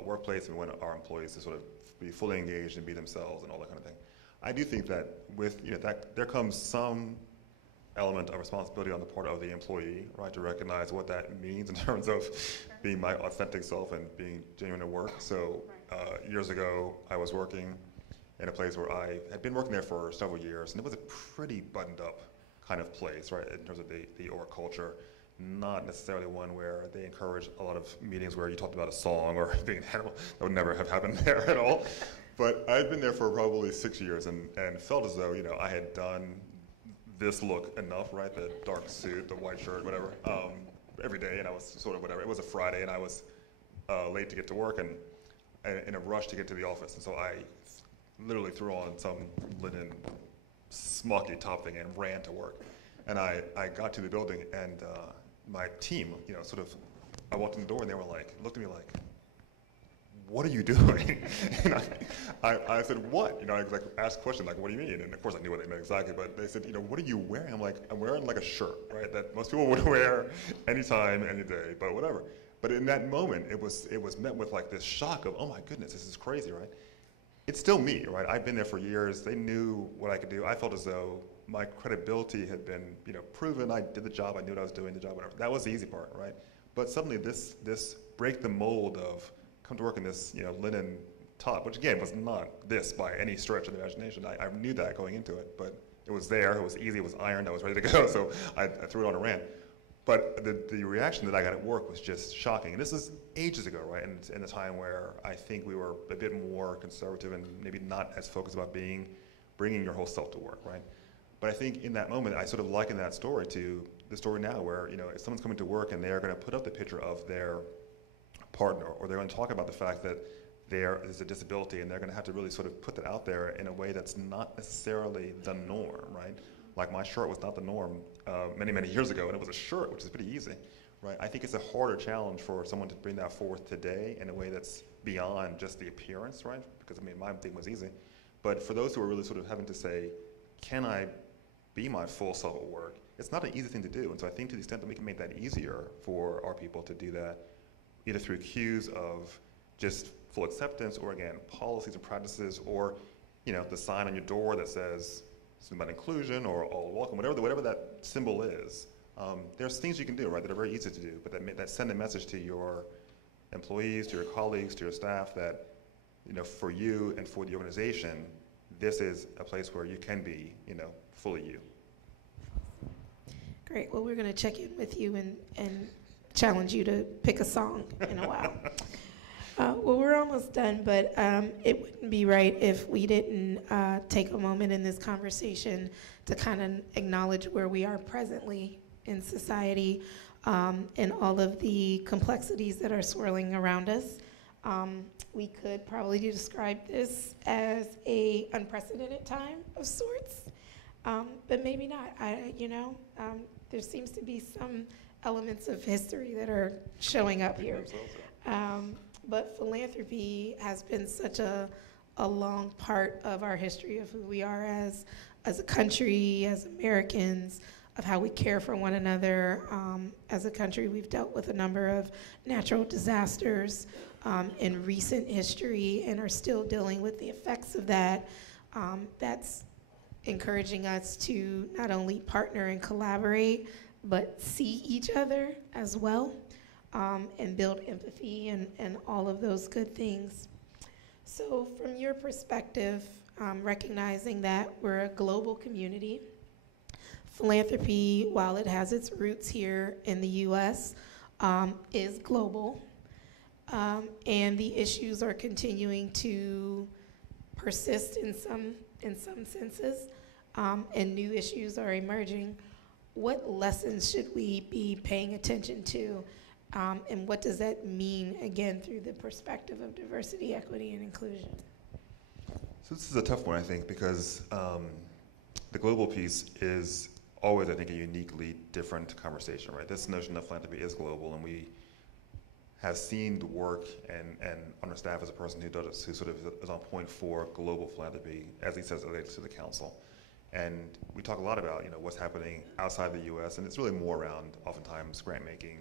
a workplace, and we want our employees to sort of be fully engaged and be themselves and all that kind of thing. I do think that with that there comes some element of responsibility on the part of the employee, right, to recognize what that means in terms of being my authentic self and being genuine at work. So years ago, I was working in a place where I had been working there for several years, and it was a pretty buttoned up kind of place, right, in terms of the org culture. Not necessarily one where they encourage a lot of meetings where you talked about a song or being animal. That would never have happened there at all. But I'd been there for probably 6 years and felt as though, I had done this look enough, right? The dark suit, the white shirt, whatever, every day, and I was sort of whatever. It was a Friday, and I was late to get to work and in a rush to get to the office. And so I literally threw on some linen smocky top thing and ran to work. And I got to the building, and my team, I walked in the door, and they were like, looked at me like, what are you doing? And I said, what? I asked questions like, what do you mean? And of course I knew what they meant exactly, but they said, what are you wearing? I'm like, I'm wearing like a shirt, right? That most people would wear anytime, any day, but whatever. But in that moment, it was met with like this shock of, oh my goodness, this is crazy, right? It's still me, right? I've been there for years. They knew what I could do. I felt as though my credibility had been, proven. I did the job. I knew what I was doing, the job, whatever. That was the easy part, right? But suddenly this break the mold of come to work in this, linen top, which again was not this by any stretch of the imagination. I knew that going into it, but it was there. It was easy. It was ironed. I was ready to go. So I threw it on and ran. But the reaction that I got at work was just shocking. And this is ages ago, right? And in a time where I think we were a bit more conservative and maybe not as focused about bringing your whole self to work, right? But I think in that moment, I sort of liken that story to the story now where, if someone's coming to work and they're going to put up the picture of their partner, or they're going to talk about the fact that there is a disability, and they're going to have to really sort of put that out there in a way that's not necessarily the norm, right? Like my shirt was not the norm many, many years ago, and it was a shirt, which is pretty easy, right? I think it's a harder challenge for someone to bring that forth today in a way that's beyond just the appearance, right? Because my thing was easy. But for those who are really sort of having to say, can I be my full self at work? It's not an easy thing to do. And so I think to the extent that we can make that easier for our people to do that, either through cues of just full acceptance, or again, policies and practices, or the sign on your door that says something about inclusion or all welcome, whatever that symbol is. There's things you can do, right, that are very easy to do, but that send a message to your employees, to your colleagues, to your staff that, for you and for the organization, this is a place where you can be, fully you. Great. Well, we're going to check in with you and challenge you to pick a song in a while. Well, we're almost done, but it wouldn't be right if we didn't take a moment in this conversation to kind of acknowledge where we are presently in society and all of the complexities that are swirling around us. We could probably describe this as an unprecedented time of sorts, but maybe not. There seems to be some elements of history that are showing up here. But philanthropy has been such a long part of our history of who we are as a country, as Americans, of how we care for one another. As a country, we've dealt with a number of natural disasters in recent history and are still dealing with the effects of that. That's encouraging us to not only partner and collaborate, but see each other as well, and build empathy and all of those good things. So from your perspective, recognizing that we're a global community, philanthropy, while it has its roots here in the US, is global, and the issues are continuing to persist in some senses, and new issues are emerging. What lessons should we be paying attention to, and what does that mean, again, through the perspective of diversity, equity, and inclusion? So this is a tough one, I think, because the global piece is always, I think, a uniquely different conversation, right? This notion of philanthropy is global, and we have seen the work and on our staff as a person who sort of is on point for global philanthropy, as he says, related to the council. And we talk a lot about, what's happening outside the U.S., and it's really more around, oftentimes, grant making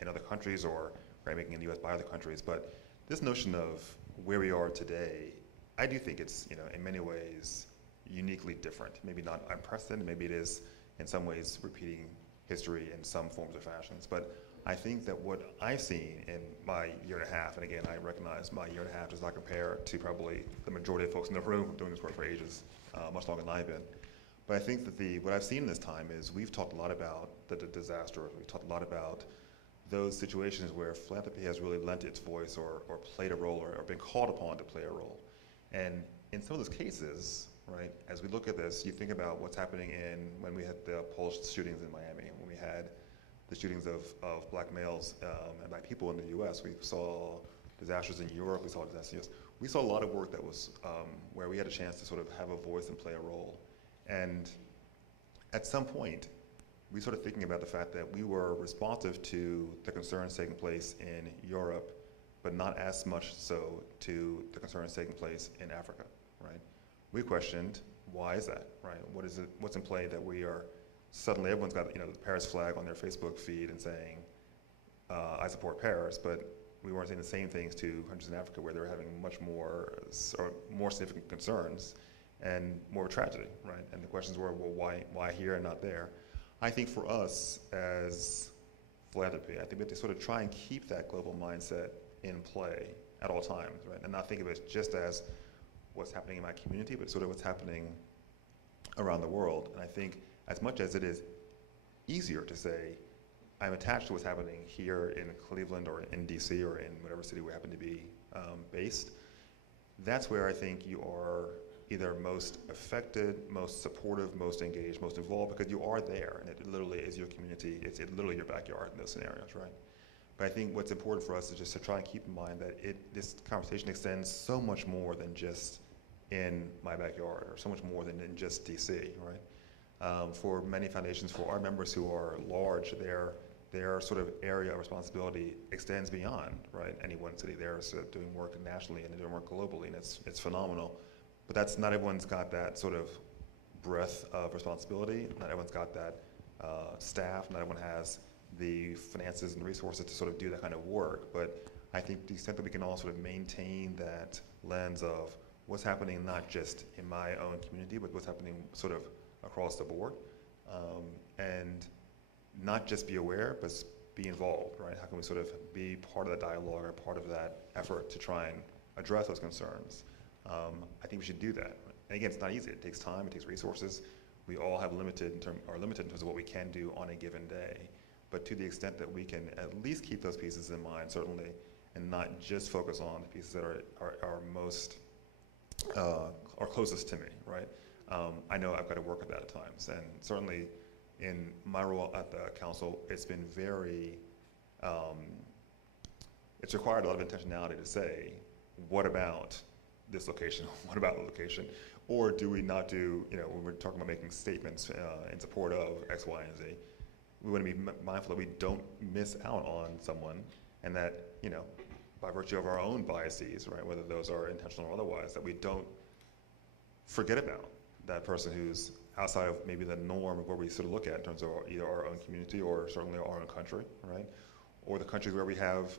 in other countries or grant making in the U.S. by other countries. But this notion of where we are today, I do think it's, in many ways, uniquely different. Maybe not unprecedented. Maybe it is, in some ways repeating history in some forms or fashions. But I think that what I've seen in my year and a half, and again, I recognize my year and a half does not compare to probably the majority of folks in the room who are doing this work for ages, much longer than I've been. But I think that what I've seen in this time is we've talked a lot about the disaster. We've talked a lot about those situations where philanthropy has really lent its voice or played a role or been called upon to play a role. And in some of those cases, right, as we look at this, you think about what's happening when we had the Polish shootings in Miami, when we had the shootings of black males and black people in the US. We saw disasters in Europe, we saw disasters in the US. We saw a lot of work that was where we had a chance to sort of have a voice and play a role. And at some point, we started thinking about the fact that we were responsive to the concerns taking place in Europe, but not as much so to the concerns taking place in Africa, right? We questioned, why is that, right? What's in play that we are, suddenly everyone's got, the Paris flag on their Facebook feed and saying, I support Paris, but we weren't saying the same things to countries in Africa where they were having much more, or more significant concerns and more of a tragedy, right? And the questions were, well, why here and not there? I think for us as philanthropy, I think we have to sort of try and keep that global mindset in play at all times, right? And not think of it just as what's happening in my community, but sort of what's happening around the world. And I think as much as it is easier to say, I'm attached to what's happening here in Cleveland or in DC or in whatever city we happen to be based, that's where I think you are either most affected, most supportive, most engaged, most involved, because you are there, and it literally is your community. It's literally your backyard in those scenarios, right? But I think what's important for us is just to try and keep in mind that this conversation extends so much more than just in my backyard, or so much more than in just DC, right? For many foundations, for our members who are large, their sort of area of responsibility extends beyond, right, any one city. They're sort of doing work nationally and they're doing work globally, and it's phenomenal. But not everyone's got that sort of breadth of responsibility. Not everyone's got that staff. Not everyone has the finances and resources to sort of do that kind of work. But I think to the extent that we can all sort of maintain that lens of what's happening not just in my own community, but what's happening sort of across the board, and not just be aware, but be involved, right? How can we sort of be part of that dialogue or part of that effort to try and address those concerns? I think we should do that. And again, it's not easy. It takes time, it takes resources. We all have limited in terms of what we can do on a given day. But to the extent that we can at least keep those pieces in mind, certainly, and not just focus on the pieces that are most, are closest to me, right? I know I've got to work at that at times. And certainly in my role at the council, it's been very, it's required a lot of intentionality to say, what about this location? What about the location? Or do we not do, when we're talking about making statements in support of X, Y, and Z, we want to be mindful that we don't miss out on someone, and that, by virtue of our own biases, right, whether those are intentional or otherwise, that we don't forget about that person who's outside of maybe the norm of where we sort of look at in terms of either our own community or certainly our own country, right? Or the countries where we have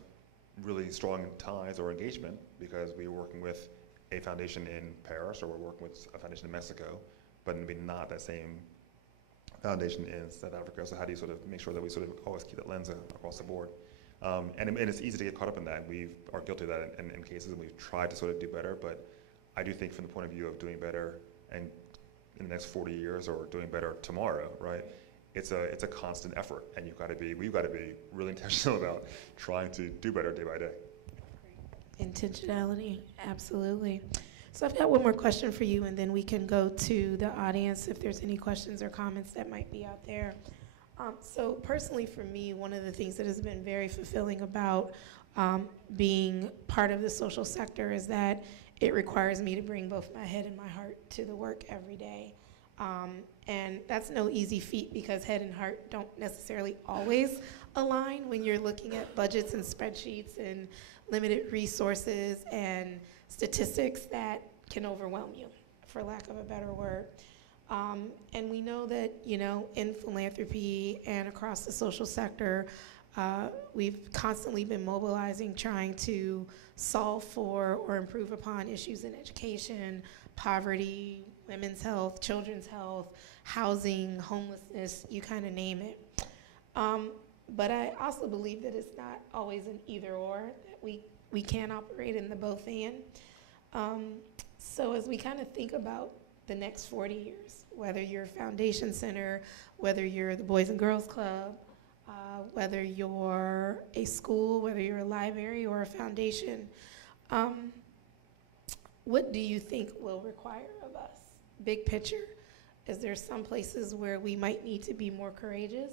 really strong ties or engagement because we're working with a foundation in Paris, or we're working with a foundation in Mexico, but maybe not that same foundation in South Africa. So how do you sort of make sure that we sort of always keep that lens across the board? And it's easy to get caught up in that. We are guilty of that in cases, and we've tried to sort of do better, but I do think from the point of view of doing better and in the next 40 years or doing better tomorrow, right? It's a constant effort, and we've got to be really intentional about trying to do better day by day. Intentionality, absolutely. So I've got one more question for you, and then we can go to the audience if there's any questions or comments that might be out there. So personally for me, one of the things that has been very fulfilling about being part of the social sector is that it requires me to bring both my head and my heart to the work every day. And that's no easy feat because head and heart don't necessarily always align when you're looking at budgets and spreadsheets and limited resources and statistics that can overwhelm you, for lack of a better word. And we know that, in philanthropy and across the social sector, we've constantly been mobilizing, trying to solve for or improve upon issues in education, poverty, women's health, children's health, housing, homelessness, you kind of name it. But I also believe that it's not always an either or, that we can operate in the both and. So as we kind of think about the next 40 years, whether you're a foundation center, whether you're the Boys and Girls Club, whether you're a school, whether you're a library or a foundation, what do you think will require of us? Big picture, is there some places where we might need to be more courageous?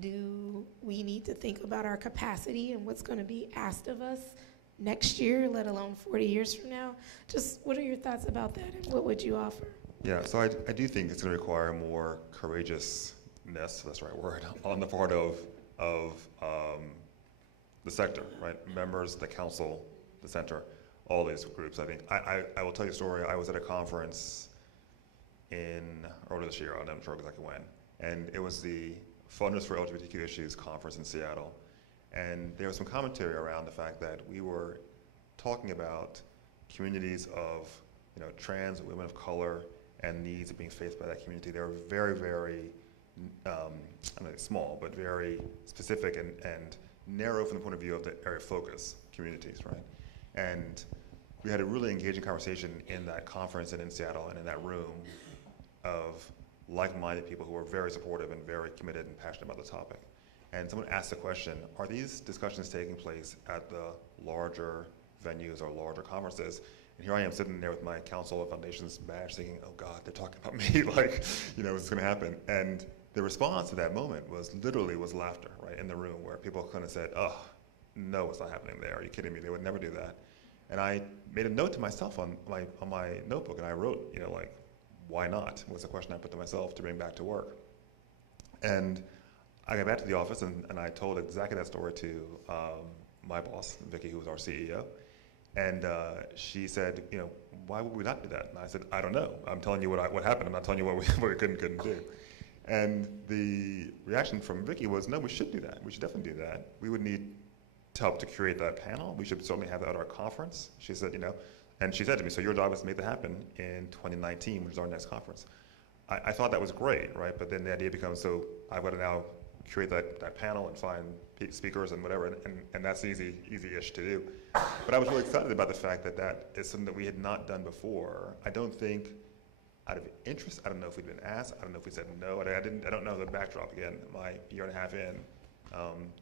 Do we need to think about our capacity and what's going to be asked of us next year, let alone 40 years from now? Just what are your thoughts about that, and what would you offer? Yeah, so I do think it's going to require more courageousness, if that's the right word, on the part of the sector, right? Members, the council, the center, all these groups. I think I will tell you a story. I was at a conference earlier this year. I'm not sure exactly when, and it was the Funders for LGBTQ Issues conference in Seattle, and there was some commentary around the fact that we were talking about communities of trans women of color and needs being faced by that community. They were very, very I don't know, small, but very specific and narrow from the point of view of the area of focus communities, right? And we had a really engaging conversation in that conference and in Seattle and in that room of like-minded people who were very supportive and very committed and passionate about the topic. And someone asked the question, are these discussions taking place at the larger venues or larger conferences? And here I am sitting there with my Council of Foundations badge thinking, oh God, they're talking about me, like, what's gonna happen? And the response to that moment was laughter, right, in the room, where people kind of said, oh, no, it's not happening there. Are you kidding me? They would never do that. And I made a note to myself on my notebook, and I wrote, why not, was the question I put to myself to bring back to work. And I got back to the office, and I told exactly that story to my boss, Vicky, who was our CEO. And she said, why would we not do that? And I said, I don't know. I'm telling you what happened. I'm not telling you what we couldn't do. And the reaction from Vicky was, no, we should do that. We should definitely do that. We would need help to create that panel. We should certainly have that at our conference. She said, and she said to me, so your job is to make that happen in 2019, which is our next conference. I thought that was great, right? But then the idea becomes, so I've got to now curate that panel and find speakers and whatever, and that's easy-ish to do. But I was really excited about the fact that that is something that we had not done before. I don't think out of interest, I don't know if we'd been asked, I don't know if we said no, I don't know the backdrop. Again, my year and a half in,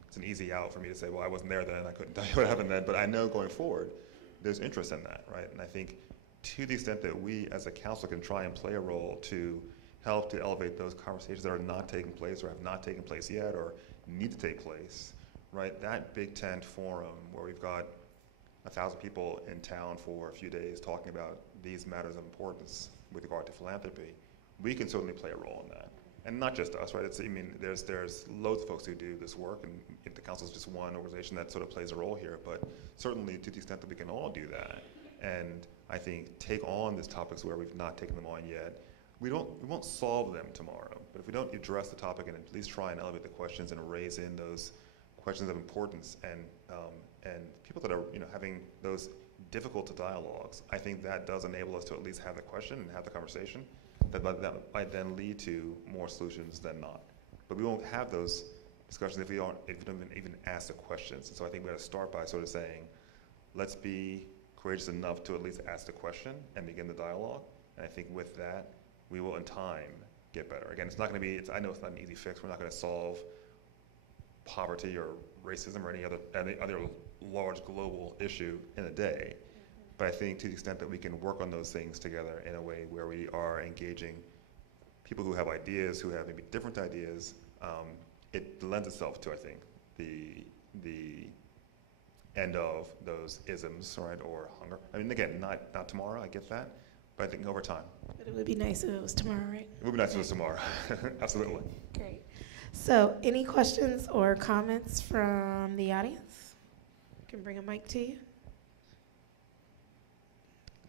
it's an easy out for me to say, well, I wasn't there then, I couldn't tell you what happened then, but I know going forward, there's interest in that, right? And I think to the extent that we as a council can try and play a role to help to elevate those conversations that are not taking place or have not taken place yet or need to take place, right? That big tent forum where we've got 1,000 people in town for a few days talking about these matters of importance with regard to philanthropy, we can certainly play a role in that. And not just us, right? There's loads of folks who do this work, and if the council is just one organization that sort of plays a role here, but certainly to the extent that we can all do that, and I think take on these topics where we've not taken them on yet, we won't solve them tomorrow, but if we don't address the topic and at least try and elevate the questions and raise in those questions of importance and people that are having those difficult dialogues, I think that does enable us to at least have the question and have the conversation that might then lead to more solutions than not. But we won't have those discussions if we don't even ask the questions. And so I think we got to start by sort of saying, let's be courageous enough to at least ask the question and begin the dialogue. And I think with that, we will in time get better. Again, it's not going to be, I know it's not an easy fix. We're not going to solve poverty or racism or any other large global issue in a day. But I think to the extent that we can work on those things together in a way where we are engaging people who have ideas, who have maybe different ideas, it lends itself to, I think, the end of those isms, right, or hunger. I mean, again, not tomorrow, I get that, but I think over time. But it would be nice if it was tomorrow, right? It would be nice if it was tomorrow, absolutely. Great. So any questions or comments from the audience? I can bring a mic to you.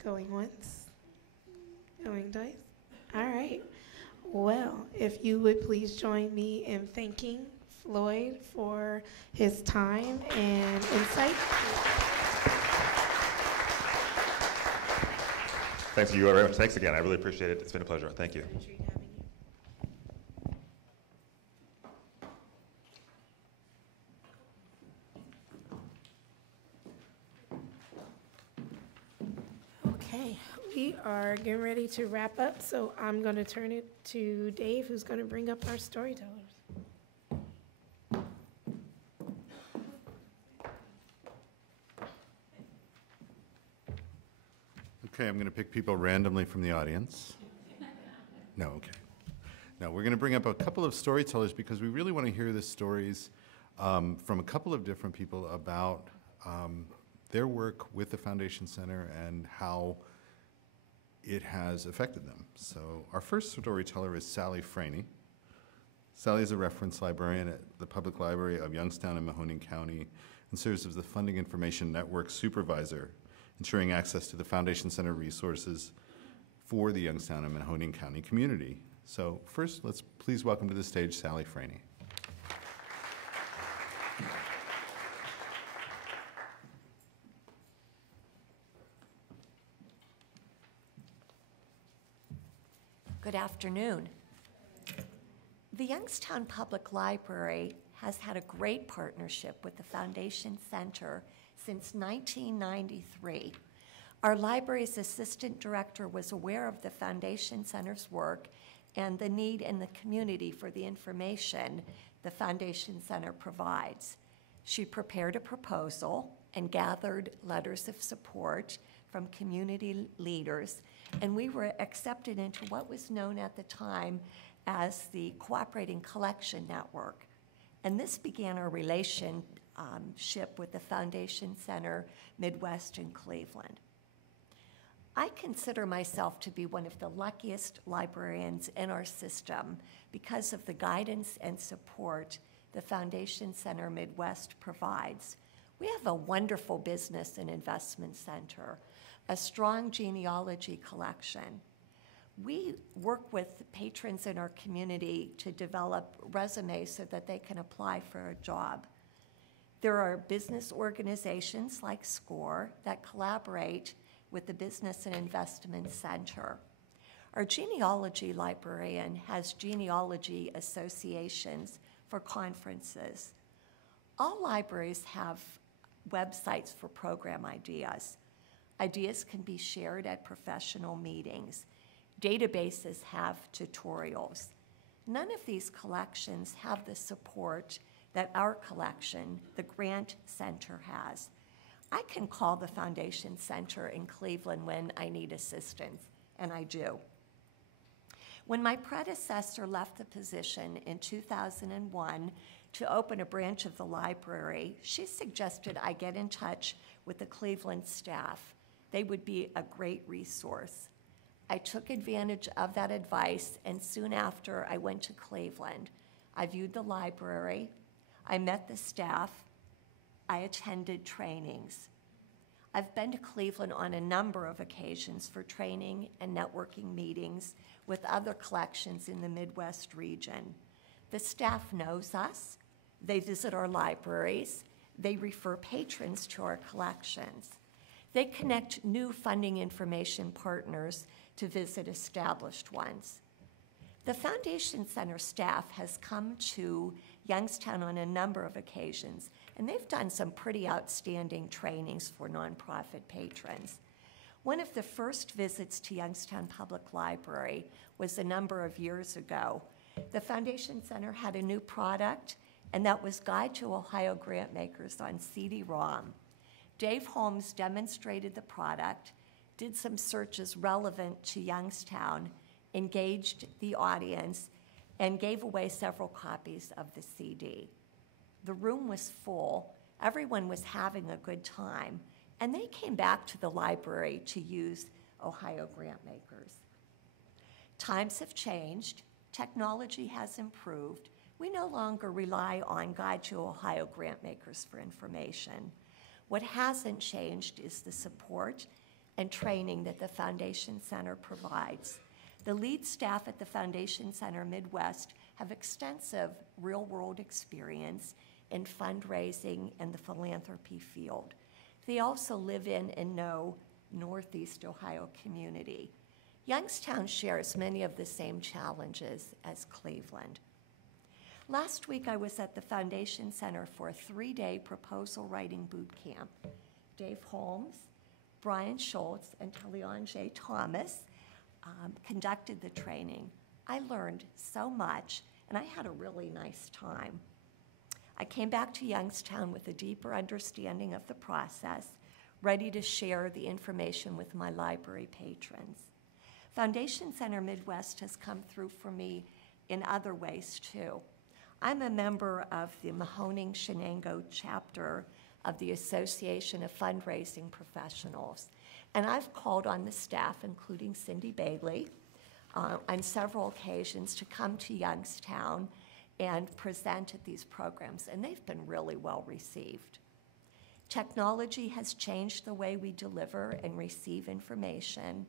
Going once, going twice. All right. Well, if you would please join me in thanking Floyd for his time and insight. Thanks to you very much. Thanks again. I really appreciate it. It's been a pleasure. Thank you. It's been a treat having you. Okay, we are getting ready to wrap up, so I'm going to turn it to Dave, who's going to bring up our storytellers. Okay, I'm going to pick people randomly from the audience. No, okay. No, we're going to bring up a couple of storytellers because we really want to hear the stories from a couple of different people about their work with the Foundation Center and how it has affected them. So our first storyteller is Sally Franey. Sally is a reference librarian at the Public Library of Youngstown and Mahoning County and serves as the Funding Information Network Supervisor, ensuring access to the Foundation Center resources for the Youngstown and Mahoning County community. So first, let's please welcome to the stage Sally Franey. Good afternoon. The Youngstown Public Library has had a great partnership with the Foundation Center since 1993. Our library's assistant director was aware of the Foundation Center's work and the need in the community for the information the Foundation Center provides. She prepared a proposal and gathered letters of support from community leaders, and we were accepted into what was known at the time as the Cooperating Collection Network. And this began our relationship with the Foundation Center Midwest in Cleveland. I consider myself to be one of the luckiest librarians in our system because of the guidance and support the Foundation Center Midwest provides. We have a wonderful business and investment center, a strong genealogy collection. We work with patrons in our community to develop resumes so that they can apply for a job. There are business organizations like SCORE that collaborate with the Business and Investment Center. Our genealogy librarian has genealogy associations for conferences. All libraries have websites for program ideas. Ideas can be shared at professional meetings. Databases have tutorials. None of these collections have the support that our collection, the Grant Center, has. I can call the Foundation Center in Cleveland when I need assistance, and I do. When my predecessor left the position in 2001 to open a branch of the library, she suggested I get in touch with the Cleveland staff. They would be a great resource. I took advantage of that advice, and soon after I went to Cleveland. I viewed the library, I met the staff, I attended trainings. I've been to Cleveland on a number of occasions for training and networking meetings with other collections in the Midwest region. The staff knows us, they visit our libraries, they refer patrons to our collections. They connect new funding information partners to visit established ones. The Foundation Center staff has come to Youngstown on a number of occasions, and they've done some pretty outstanding trainings for nonprofit patrons. One of the first visits to Youngstown Public Library was a number of years ago. The Foundation Center had a new product, and that was Guide to Ohio Grantmakers on CD-ROM. Dave Holmes demonstrated the product, did some searches relevant to Youngstown, engaged the audience, and gave away several copies of the CD. The room was full, everyone was having a good time, and they came back to the library to use Ohio Grantmakers. Times have changed, technology has improved. We no longer rely on Guide to Ohio Grantmakers for information. What hasn't changed is the support and training that the Foundation Center provides. The lead staff at the Foundation Center Midwest have extensive real-world experience in fundraising and the philanthropy field. They also live in and know Northeast Ohio community. Youngstown shares many of the same challenges as Cleveland. Last week, I was at the Foundation Center for a 3-day proposal writing boot camp. Dave Holmes, Brian Schultz, and Taliange Thomas conducted the training. I learned so much, and I had a really nice time. I came back to Youngstown with a deeper understanding of the process, ready to share the information with my library patrons. Foundation Center Midwest has come through for me in other ways, too. I'm a member of the Mahoning Shenango chapter of the Association of Fundraising Professionals, and I've called on the staff, including Cindy Bailey, on several occasions to come to Youngstown and present at these programs, and they've been really well received. Technology has changed the way we deliver and receive information,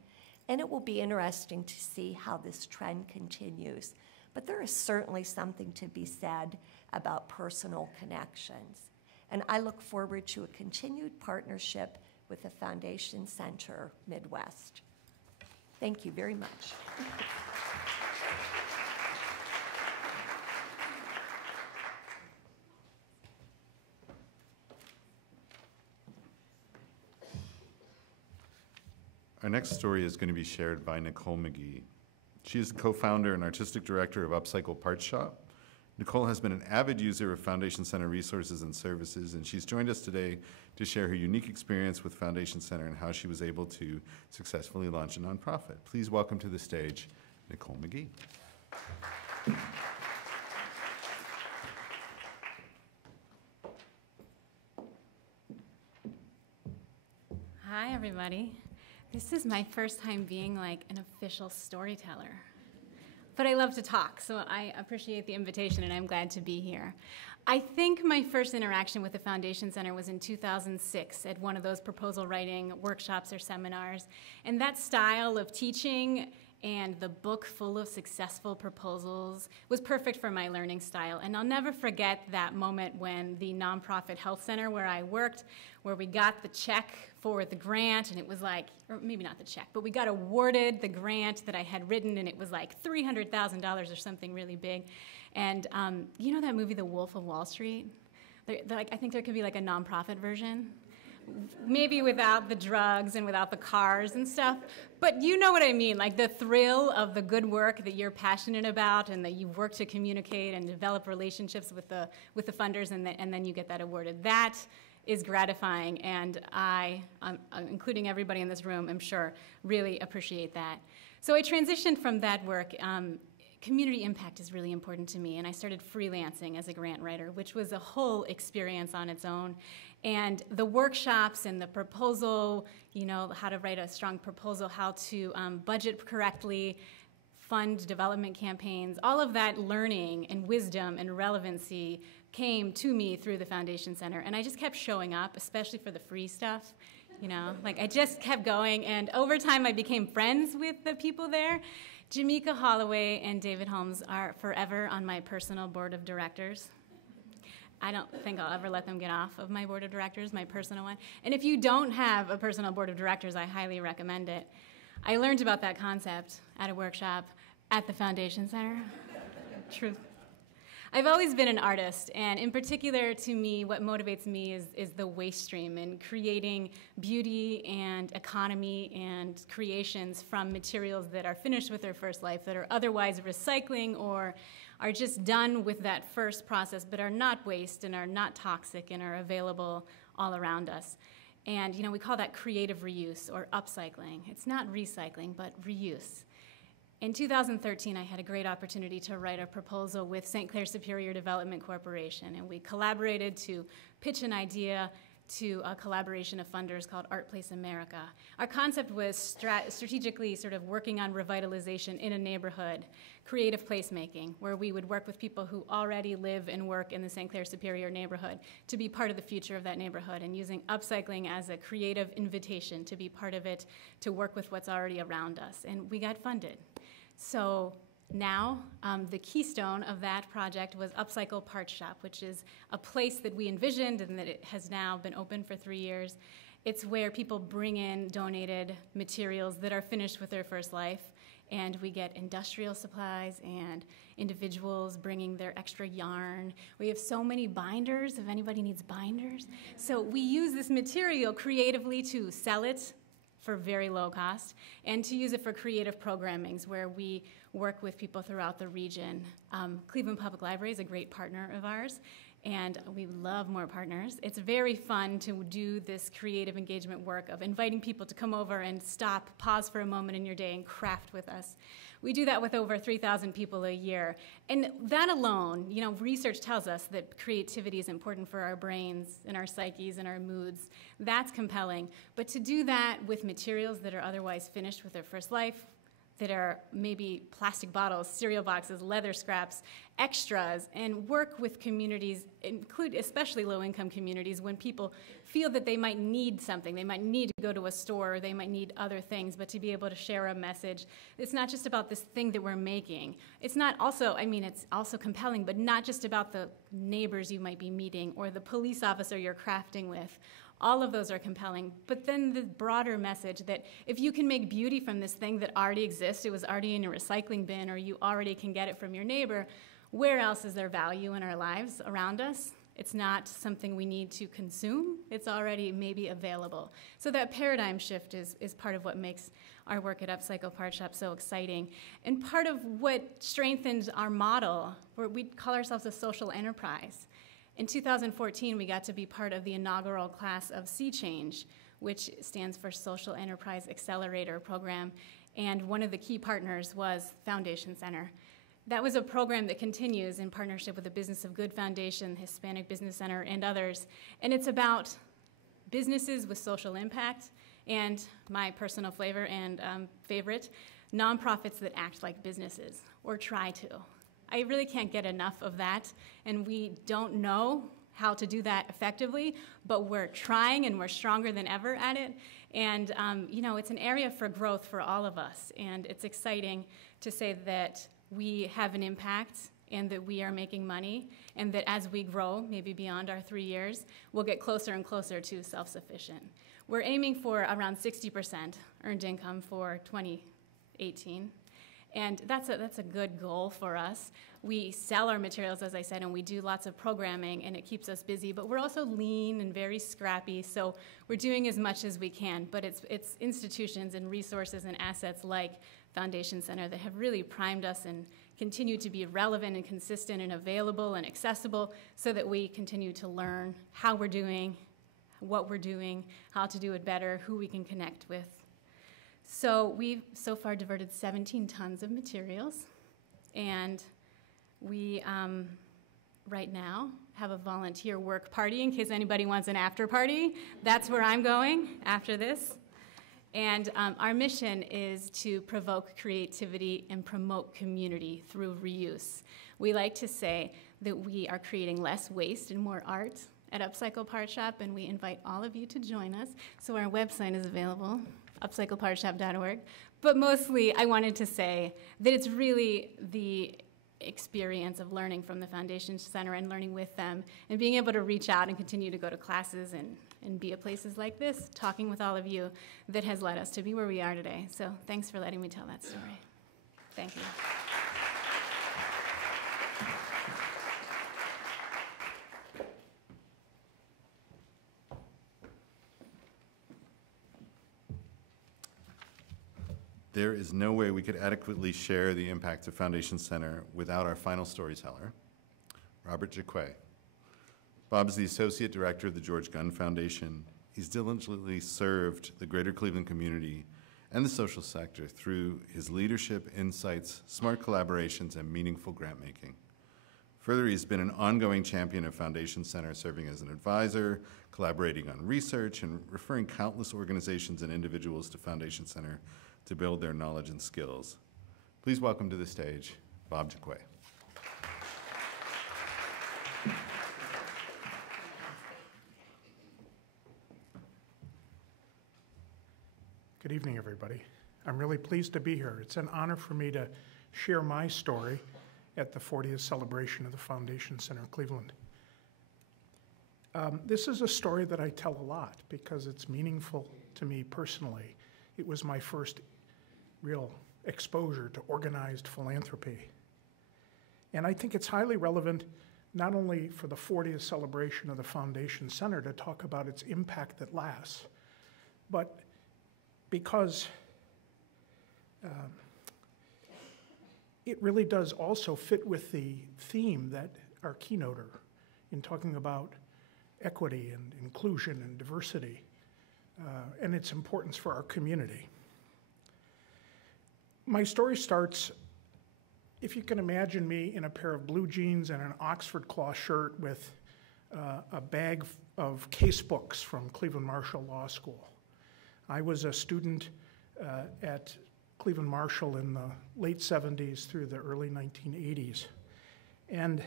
and it will be interesting to see how this trend continues. But there is certainly something to be said about personal connections, and I look forward to a continued partnership with the Foundation Center Midwest. Thank you very much. Our next story is going to be shared by Nicole McGee. She is the co-founder and artistic director of Upcycle Parts Shop. Nicole has been an avid user of Foundation Center resources and services, and she's joined us today to share her unique experience with Foundation Center and how she was able to successfully launch a nonprofit. Please welcome to the stage, Nicole McGee. Hi, everybody. This is my first time being like an official storyteller. But I love to talk, so I appreciate the invitation, and I'm glad to be here. I think my first interaction with the Foundation Center was in 2006 at one of those proposal writing workshops or seminars. And that style of teaching and the book full of successful proposals was perfect for my learning style. And I'll never forget that moment when the nonprofit health center where I worked, where we got the check for the grant, and it was like, or maybe not the check, but we got awarded the grant that I had written, and it was like $300,000 or something really big. And you know that movie, The Wolf of Wall Street? I think there could be like a nonprofit version. Maybe without the drugs and without the cars and stuff, but you know what I mean, like the thrill of the good work that you're passionate about and that you've worked to communicate and develop relationships with the funders, and then you get that awarded. That is gratifying, and I, including everybody in this room, I'm sure, really appreciate that. So I transitioned from that work. Community impact is really important to me, and I started freelancing as a grant writer, which was a whole experience on its own. And the workshops and the proposal, you know, how to write a strong proposal, how to budget correctly, fund development campaigns, all of that learning and wisdom and relevancy came to me through the Foundation Center. And I just kept showing up, especially for the free stuff. You know, like I just kept going, and over time I became friends with the people there. Jamaica Holloway and David Holmes are forever on my personal board of directors. I don't think I'll ever let them get off of my board of directors, my personal one. And if you don't have a personal board of directors, I highly recommend it. I learned about that concept at a workshop at the Foundation Center. Truth. I've always been an artist, and in particular to me, what motivates me is the waste stream and creating beauty and economy and creations from materials that are finished with their first life, that are otherwise recycling or are just done with that first process, but are not waste and are not toxic and are available all around us. And you know, we call that creative reuse or upcycling. It's not recycling, but reuse. In 2013, I had a great opportunity to write a proposal with St. Clair Superior Development Corporation, and we collaborated to pitch an idea to a collaboration of funders called Art Place America. Our concept was strategically sort of working on revitalization in a neighborhood, creative placemaking, where we would work with people who already live and work in the St. Clair Superior neighborhood to be part of the future of that neighborhood, and using upcycling as a creative invitation to be part of it, to work with what's already around us. And we got funded. So now, the keystone of that project was Upcycle Parts Shop, which is a place that we envisioned and that it has now been open for 3 years. It's where people bring in donated materials that are finished with their first life, and we get industrial supplies and individuals bringing their extra yarn. We have so many binders, if anybody needs binders. So we use this material creatively to sell it for very low cost, and to use it for creative programmings where we work with people throughout the region. Cleveland Public Library is a great partner of ours, and we love more partners. It's very fun to do this creative engagement work of inviting people to come over and stop, pause for a moment in your day and craft with us. We do that with over 3,000 people a year. And that alone, you know, research tells us that creativity is important for our brains and our psyches and our moods. That's compelling. But to do that with materials that are otherwise finished with their first life, that are maybe plastic bottles, cereal boxes, leather scraps, extras, and work with communities, include especially low-income communities, when people feel that they might need something. They might need to go to a store, or they might need other things, but to be able to share a message. It's not just about this thing that we're making. It's not also, I mean, it's also compelling, but not just about the neighbors you might be meeting or the police officer you're crafting with. All of those are compelling, but then the broader message that if you can make beauty from this thing that already exists, it was already in your recycling bin, or you already can get it from your neighbor, where else is there value in our lives around us? It's not something we need to consume. It's already maybe available. So that paradigm shift is part of what makes our work at Upcycle Part Shop so exciting. And part of what strengthens our model, where we call ourselves a social enterprise. In 2014, we got to be part of the inaugural class of Sea Change, which stands for Social Enterprise Accelerator Program, and one of the key partners was Foundation Center. That was a program that continues in partnership with the Business of Good Foundation, Hispanic Business Center, and others, and it's about businesses with social impact, and my personal flavor and favorite, nonprofits that act like businesses, or try to. I really can't get enough of that, and we don't know how to do that effectively, but we're trying, and we're stronger than ever at it. And you know, it's an area for growth for all of us, and it's exciting to say that we have an impact and that we are making money, and that as we grow, maybe beyond our 3 years, we'll get closer and closer to self-sufficient. We're aiming for around 60% earned income for 2018. And that's a good goal for us. We sell our materials, as I said, and we do lots of programming, and it keeps us busy. But we're also lean and very scrappy, so we're doing as much as we can. But it's institutions and resources and assets like Foundation Center that have really primed us and continue to be relevant and consistent and available and accessible, so that we continue to learn how we're doing, what we're doing, how to do it better, who we can connect with. So we've so far diverted 17 tons of materials, and we right now have a volunteer work party in case anybody wants an after party. That's where I'm going after this. And our mission is to provoke creativity and promote community through reuse. We like to say that we are creating less waste and more art at Upcycle Part Shop, and we invite all of you to join us. So our website is available, upcyclepartshop.org. But mostly, I wanted to say that it's really the experience of learning from the Foundation Center and learning with them, and being able to reach out and continue to go to classes and be at places like this, talking with all of you, that has led us to be where we are today. So thanks for letting me tell that story. Thank you. There is no way we could adequately share the impact of Foundation Center without our final storyteller, Robert Jacquet. Bob is the Associate Director of the George Gunn Foundation. He's diligently served the greater Cleveland community and the social sector through his leadership, insights, smart collaborations, and meaningful grant making. Further, he's been an ongoing champion of Foundation Center, serving as an advisor, collaborating on research, and referring countless organizations and individuals to Foundation Center to build their knowledge and skills. Please welcome to the stage, Bob Jacquet. Good evening, everybody. I'm really pleased to be here. It's an honor for me to share my story at the 40th celebration of the Foundation Center of Cleveland. This is a story that I tell a lot because it's meaningful to me personally. It was my first real exposure to organized philanthropy. And I think it's highly relevant not only for the 40th celebration of the Foundation Center to talk about its impact that lasts, but because it really does also fit with the theme that our keynoter in talking about equity and inclusion and diversity and its importance for our community. My story starts, if you can imagine me in a pair of blue jeans and an Oxford cloth shirt with a bag of case books from Cleveland Marshall Law School. I was a student at Cleveland Marshall in the late 70s through the early 1980s. And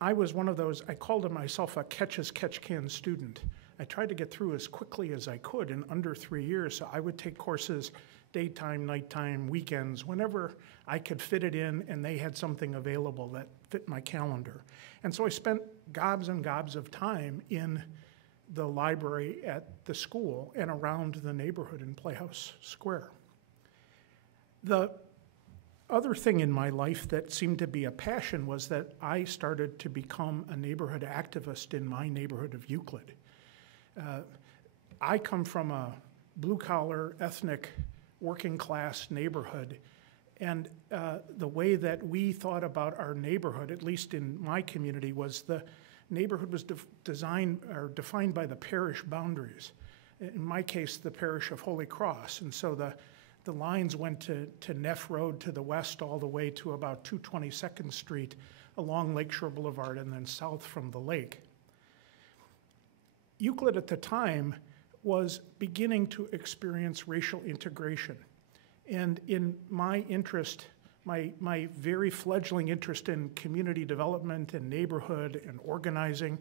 I was one of those, I called myself a catch-as-catch-can student. I tried to get through as quickly as I could in under 3 years, so I would take courses daytime, nighttime, weekends, whenever I could fit it in and they had something available that fit my calendar. And so I spent gobs and gobs of time in the library at the school and around the neighborhood in Playhouse Square. The other thing in my life that seemed to be a passion was that I started to become a neighborhood activist in my neighborhood of Euclid. I come from a blue-collar, ethnic, working-class neighborhood, and the way that we thought about our neighborhood, at least in my community, was the neighborhood was designed or defined by the parish boundaries. In my case, the parish of Holy Cross, and so the lines went to Neff Road to the west all the way to about 222nd Street along Lakeshore Boulevard and then south from the lake. Euclid at the time was beginning to experience racial integration. And in my interest, my very fledgling interest in community development and neighborhood and organizing,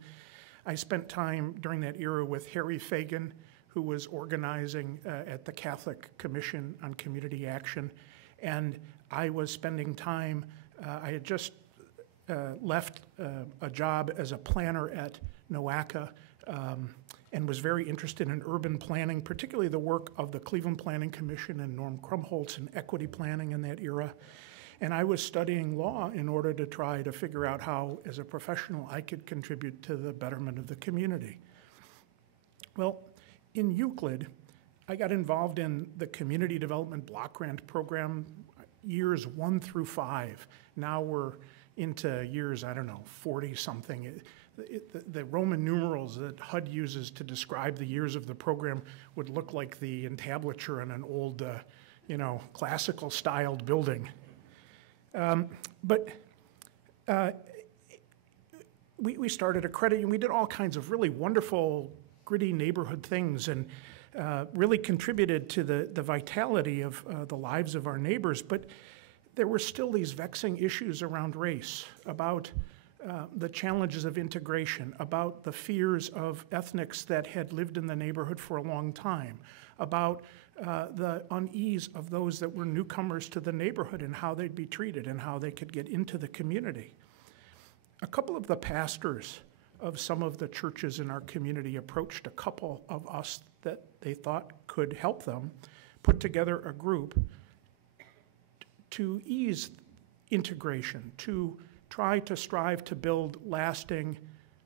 I spent time during that era with Harry Fagan, who was organizing at the Catholic Commission on Community Action. And I was spending time, I had just left a job as a planner at NOACA and was very interested in urban planning, particularly the work of the Cleveland Planning Commission and Norm Krumholtz and equity planning in that era. And I was studying law in order to try to figure out how, as a professional, I could contribute to the betterment of the community. Well, in Euclid, I got involved in the Community Development Block Grant Program years 1 through 5. Now we're into years, 40-something. The Roman numerals that HUD uses to describe the years of the program would look like the entablature in an old, classical-styled building. We started accrediting. We did all kinds of really wonderful, gritty neighborhood things and really contributed to the vitality of the lives of our neighbors. But there were still these vexing issues around race, about the challenges of integration, about the fears of ethnics that had lived in the neighborhood for a long time, about the unease of those that were newcomers to the neighborhood and how they'd be treated and how they could get into the community. A couple of the pastors of some of the churches in our community approached a couple of us that they thought could help them put together a group to ease integration, to try to strive to build lasting,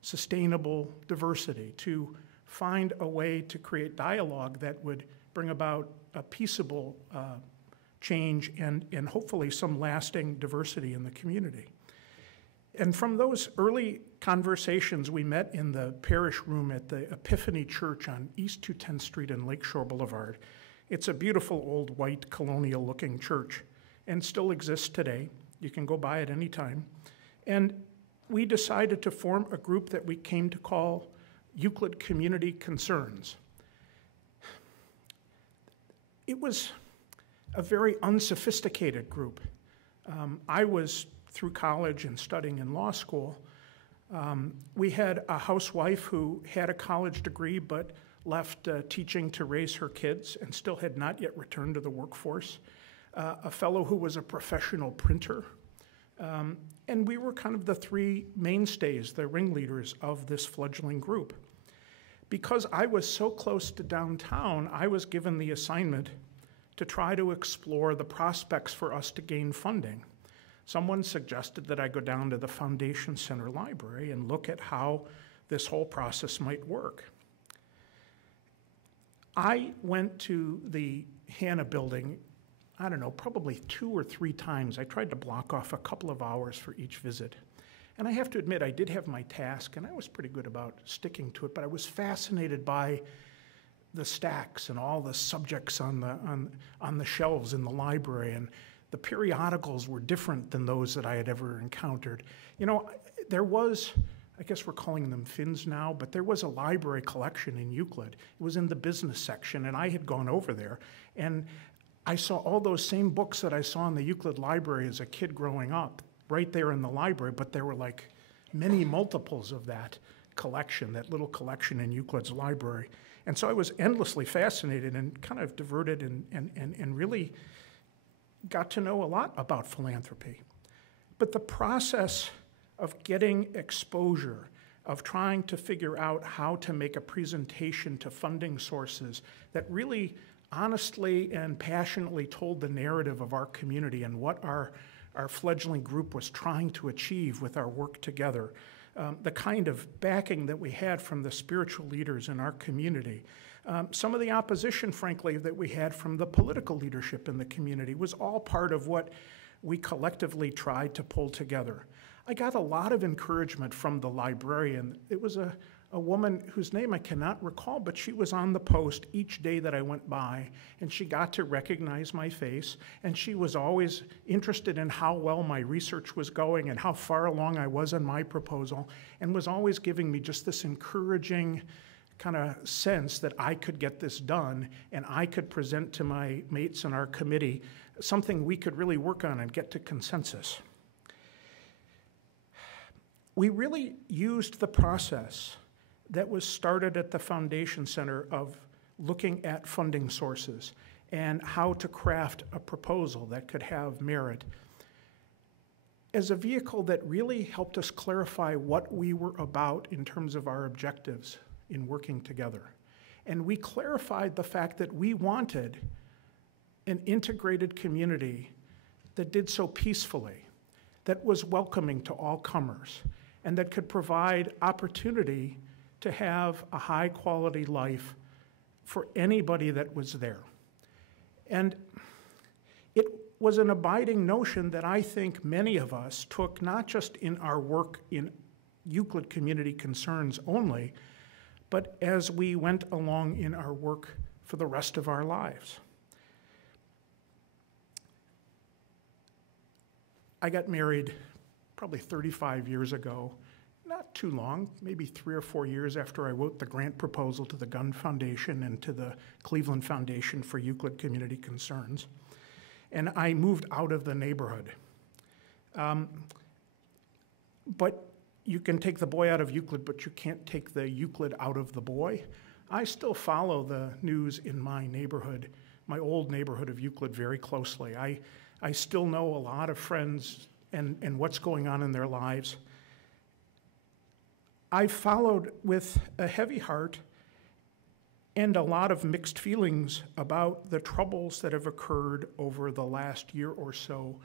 sustainable diversity, to find a way to create dialogue that would bring about a peaceable change and hopefully some lasting diversity in the community. And from those early conversations, we met in the parish room at the Epiphany Church on East 210th Street and Lakeshore Boulevard. It's a beautiful old white colonial-looking church and still exists today. You can go by it any time. And we decided to form a group that we came to call Euclid Community Concerns. It was a very unsophisticated group. I was through college and studying in law school. We had a housewife who had a college degree but left teaching to raise her kids and still had not yet returned to the workforce. A fellow who was a professional printer. And we were kind of the three mainstays, the ringleaders of this fledgling group. Because I was so close to downtown, I was given the assignment to try to explore the prospects for us to gain funding. Someone suggested that I go down to the Foundation Center Library and look at how this whole process might work. I went to the Hanna building, I don't know, probably 2 or 3 times. I tried to block off a couple of hours for each visit. And I have to admit, I did have my task, and I was pretty good about sticking to it, but I was fascinated by the stacks and all the subjects on the shelves in the library, and the periodicals were different than those that I had ever encountered. You know, there was, I guess we're calling them fins now, but there was a library collection in Euclid. It was in the business section, and I had gone over there, and I saw all those same books that I saw in the Euclid library as a kid growing up, right there in the library, but there were like many multiples of that collection, that little collection in Euclid's library. And so I was endlessly fascinated and kind of diverted and really got to know a lot about philanthropy. But the process of getting exposure, of trying to figure out how to make a presentation to funding sources that really honestly and passionately told the narrative of our community and what our fledgling group was trying to achieve with our work together, the kind of backing that we had from the spiritual leaders in our community, some of the opposition, frankly, that we had from the political leadership in the community was all part of what we collectively tried to pull together. I got a lot of encouragement from the librarian. It was a woman whose name I cannot recall, but she was on the post each day that I went by, and she got to recognize my face, and she was always interested in how well my research was going and how far along I was in my proposal, and was always giving me just this encouraging kind of sense that I could get this done, and I could present to my mates in our committee something we could really work on and get to consensus. We really used the process that was started at the Foundation Center of looking at funding sources and how to craft a proposal that could have merit as a vehicle that really helped us clarify what we were about in terms of our objectives in working together. And we clarified the fact that we wanted an integrated community that did so peacefully, that was welcoming to all comers, and that could provide opportunity to have a high-quality life for anybody that was there. And it was an abiding notion that I think many of us took not just in our work in Euclid community concerns only, but as we went along in our work for the rest of our lives. I got married probably 35 years ago, not too long, maybe 3 or 4 years after I wrote the grant proposal to the Gunn Foundation and to the Cleveland Foundation for Euclid Community Concerns. And I moved out of the neighborhood. But you can take the boy out of Euclid, but you can't take the Euclid out of the boy. I still follow the news in my neighborhood, my old neighborhood of Euclid, very closely. I still know a lot of friends and what's going on in their lives. I followed with a heavy heart and a lot of mixed feelings about the troubles that have occurred over the last year or so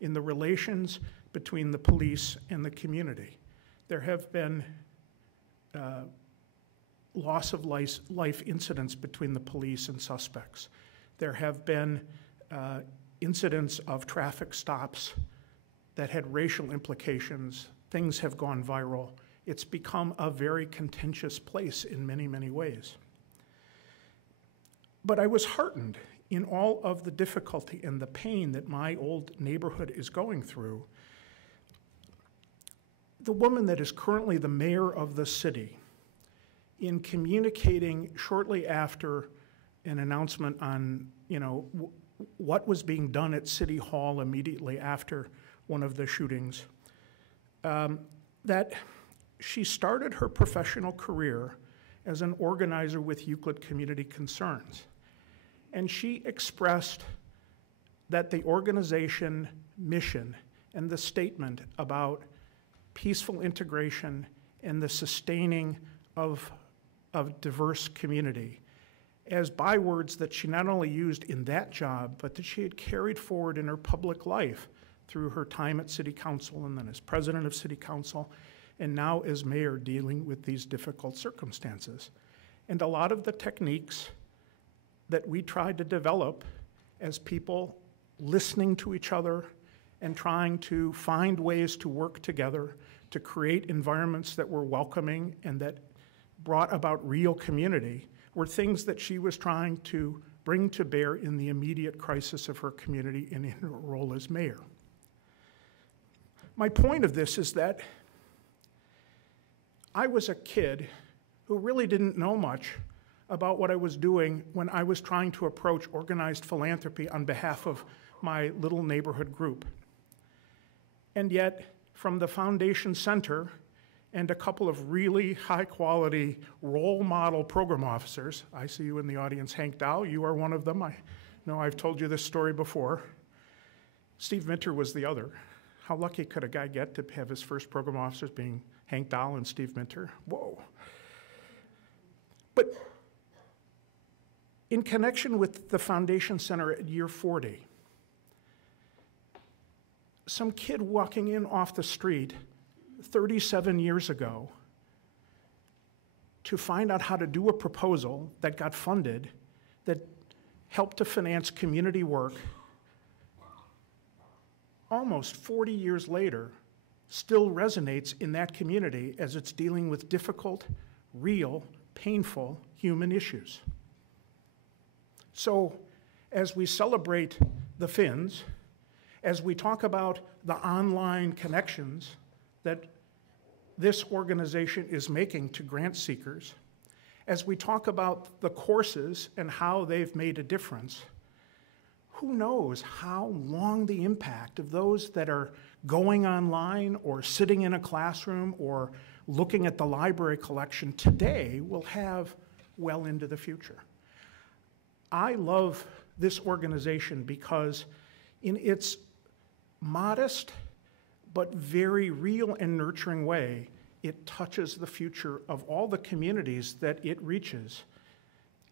in the relations between the police and the community. There have been loss of life incidents between the police and suspects. There have been incidents of traffic stops that had racial implications. Things have gone viral. It's become a very contentious place in many, many ways. But I was heartened in all of the difficulty and the pain that my old neighborhood is going through. The woman that is currently the mayor of the city, in communicating shortly after an announcement on, what was being done at City Hall immediately after one of the shootings, that she started her professional career as an organizer with Euclid Community Concerns. And she expressed that the organization mission and the statement about peaceful integration and the sustaining of diverse community as bywords that she not only used in that job, but that she had carried forward in her public life through her time at City Council and then as president of City Council, and now as mayor dealing with these difficult circumstances. And a lot of the techniques that we tried to develop as people listening to each other and trying to find ways to work together to create environments that were welcoming and that brought about real community were things that she was trying to bring to bear in the immediate crisis of her community and in her role as mayor. My point of this is that I was a kid who really didn't know much about what I was doing when I was trying to approach organized philanthropy on behalf of my little neighborhood group. And yet, from the Foundation Center and a couple of really high-quality role model program officers, I see you in the audience, Hank Dow, you are one of them. I know I've told you this story before. Steve Minter was the other. How lucky could a guy get to have his first program officers being Hank Dow and Steve Minter? Whoa. But in connection with the Foundation Center at year 40, some kid walking in off the street 37 years ago to find out how to do a proposal that got funded that helped to finance community work, almost 40 years later, still resonates in that community as it's dealing with difficult, real, painful human issues. So as we celebrate the Finns, as we talk about the online connections that this organization is making to grant seekers, as we talk about the courses and how they've made a difference, who knows how long the impact of those that are going online or sitting in a classroom or looking at the library collection today will have well into the future. I love this organization because in its modest but very real and nurturing way, it touches the future of all the communities that it reaches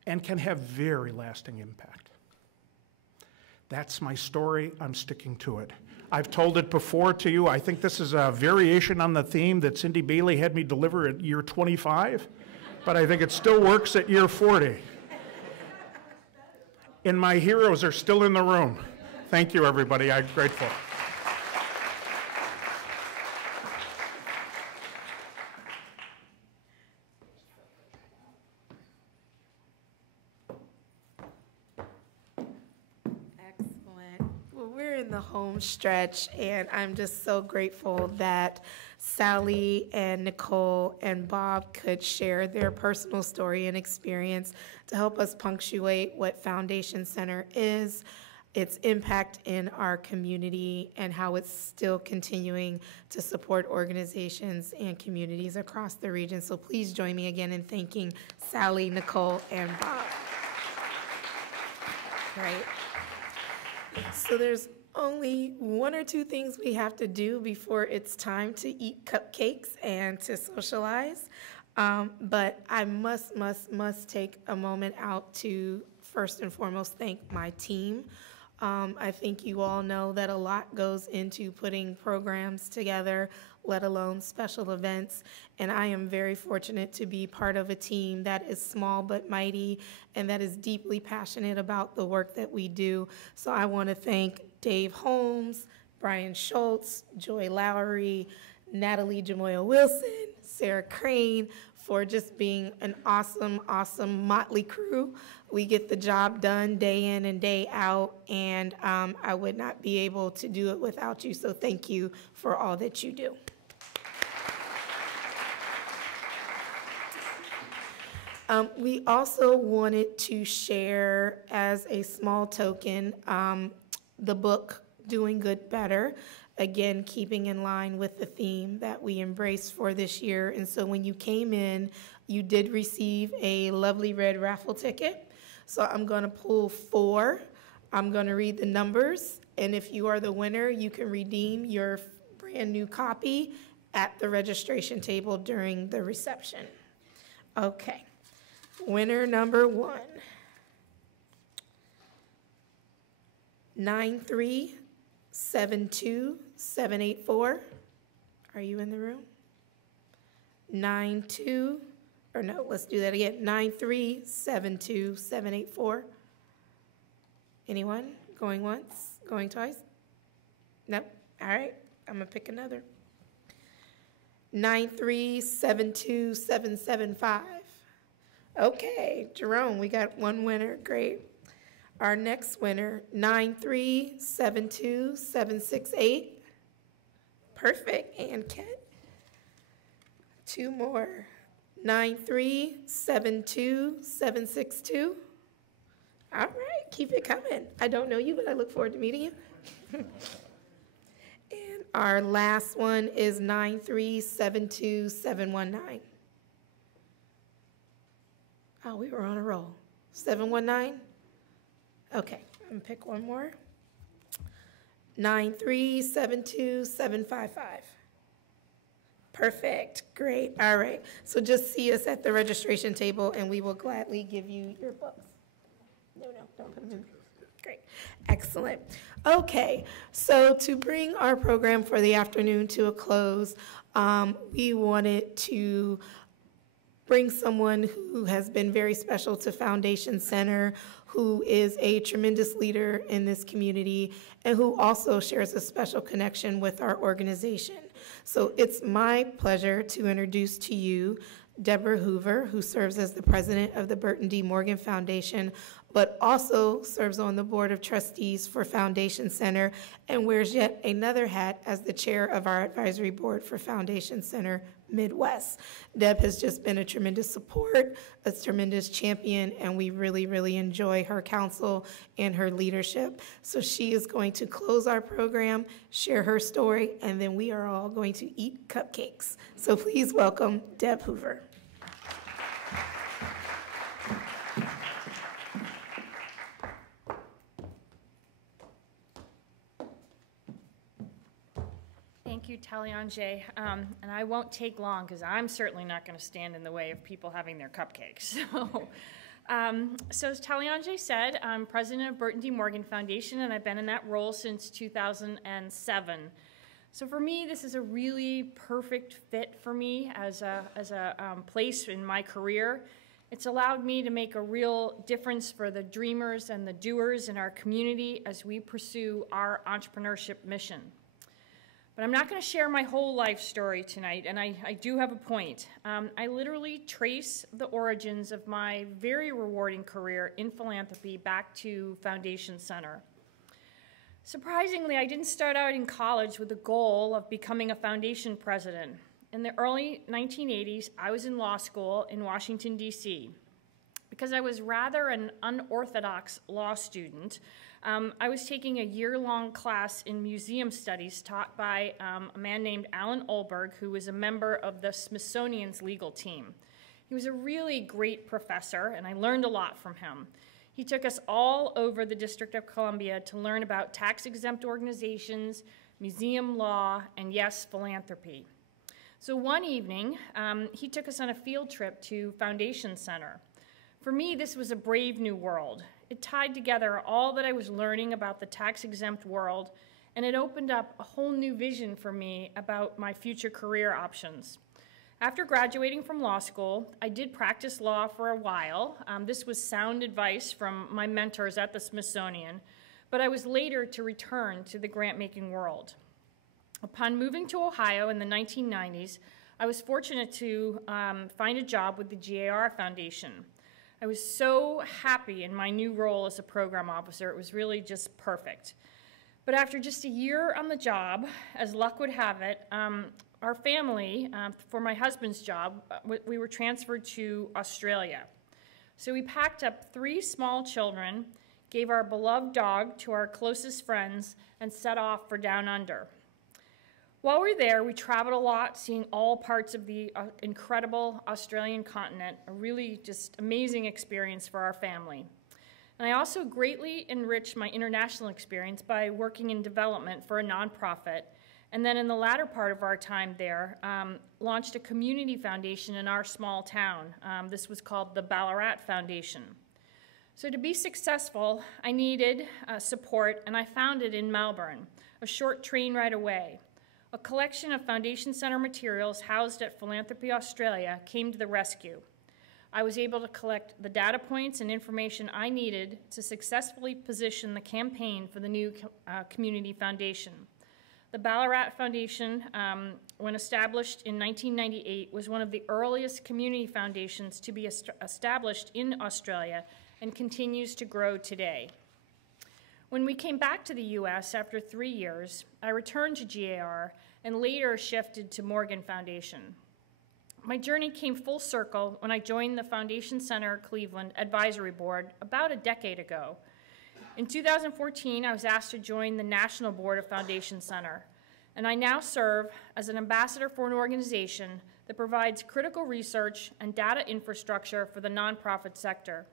and can have very lasting impact. That's my story. I'm sticking to it. I've told it before to you. I think this is a variation on the theme that Cindy Bailey had me deliver at year 25, but I think it still works at year 40. And my heroes are still in the room. Thank you, everybody. I'm grateful. The home stretch, and I'm just so grateful that Sally and Nicole and Bob could share their personal story and experience to help us punctuate what Foundation Center is, its impact in our community, and how it's still continuing to support organizations and communities across the region. So please join me again in thanking Sally, Nicole, and Bob. Right. So there's only one or two things we have to do before it's time to eat cupcakes and to socialize. But I must take a moment out to first and foremost thank my team. I think you all know that a lot goes into putting programs together, let alone special events. And I am very fortunate to be part of a team that is small but mighty and that is deeply passionate about the work that we do. So I want to thank Dave Holmes, Brian Schultz, Joy Lowry, Natalie Jamoya Wilson, Sarah Crane, for just being an awesome motley crew. We get the job done day in and day out, and I would not be able to do it without you, so thank you for all that you do. We also wanted to share as a small token the book, Doing Good Better, again, keeping in line with the theme that we embraced for this year. And so when you came in, you did receive a lovely red raffle ticket. So I'm going to pull 4 I'm going to read the numbers, and if you are the winner, you can redeem your brand new copy at the registration table during the reception. Okay, winner number 1. 9372784. Are you in the room? let's do that again. 9372784. Anyone? Going once? Going twice? Nope. All right, I'm gonna pick another. 9372775. Okay, Jerome, we got one winner. Great. Our next winner, 9372768. Perfect. And Ket. 2 more. 9372762. All right, keep it coming. I don't know you, but I look forward to meeting you. And our last one is 9372719. Oh, we were on a roll. 719? Okay, I'm gonna pick one more. 9372755. Perfect, great, all right. So just see us at the registration table and we will gladly give you your books. No, don't put them in. Great, excellent. Okay, so to bring our program for the afternoon to a close, we wanted to bring someone who has been very special to Foundation Center, who is a tremendous leader in this community, and who also shares a special connection with our organization. So it's my pleasure to introduce to you Deborah Hoover, who serves as the president of the Burton D. Morgan Foundation, but also serves on the board of trustees for Foundation Center and wears yet another hat as the chair of our advisory board for Foundation Center Midwest. Deb has just been a tremendous support, a tremendous champion, and we really, really enjoy her counsel and her leadership. So she is going to close our program, share her story, and then we are all going to eat cupcakes. So please welcome Deb Hoover. Thank you, Taliange. And I won't take long because I'm certainly not going to stand in the way of people having their cupcakes. So as Taliange said, I'm president of Burton D. Morgan Foundation, and I've been in that role since 2007. So for me, this is a really perfect fit for me as a place in my career. It's allowed me to make a real difference for the dreamers and the doers in our community as we pursue our entrepreneurship mission. But I'm not going to share my whole life story tonight, and I do have a point. I literally trace the origins of my very rewarding career in philanthropy back to Foundation Center. Surprisingly, I didn't start out in college with the goal of becoming a foundation president. In the early 1980s, I was in law school in Washington, D.C. Because I was rather an unorthodox law student, I was taking a year-long class in museum studies taught by a man named Alan Olberg, who was a member of the Smithsonian's legal team. He was a really great professor, and I learned a lot from him. He took us all over the District of Columbia to learn about tax-exempt organizations, museum law, and yes, philanthropy. So one evening, he took us on a field trip to Foundation Center. For me, this was a brave new world. It tied together all that I was learning about the tax-exempt world, and it opened up a whole new vision for me about my future career options. After graduating from law school, I did practice law for a while. This was sound advice from my mentors at the Smithsonian, but I was later to return to the grant-making world. Upon moving to Ohio in the 1990s, I was fortunate to find a job with the GAR Foundation. I was so happy in my new role as a program officer. It was really just perfect. But after just a year on the job, as luck would have it, our family, for my husband's job, we were transferred to Australia. So we packed up 3 small children, gave our beloved dog to our closest friends, and set off for Down Under. While we were there, we traveled a lot, seeing all parts of the incredible Australian continent, a really just amazing experience for our family. And I also greatly enriched my international experience by working in development for a nonprofit. And then in the latter part of our time there, launched a community foundation in our small town. This was called the Ballarat Foundation. So to be successful, I needed support, and I found it in Melbourne, a short train ride away. A collection of Foundation Center materials housed at Philanthropy Australia came to the rescue. I was able to collect the data points and information I needed to successfully position the campaign for the new community foundation. The Ballarat Foundation, when established in 1998, was one of the earliest community foundations to be established in Australia and continues to grow today. When we came back to the US after 3 years, I returned to GAR and later shifted to Morgan Foundation. My journey came full circle when I joined the Foundation Center Cleveland Advisory Board about a decade ago. In 2014, I was asked to join the National Board of Foundation Center, and I now serve as an ambassador for an organization that provides critical research and data infrastructure for the nonprofit sector.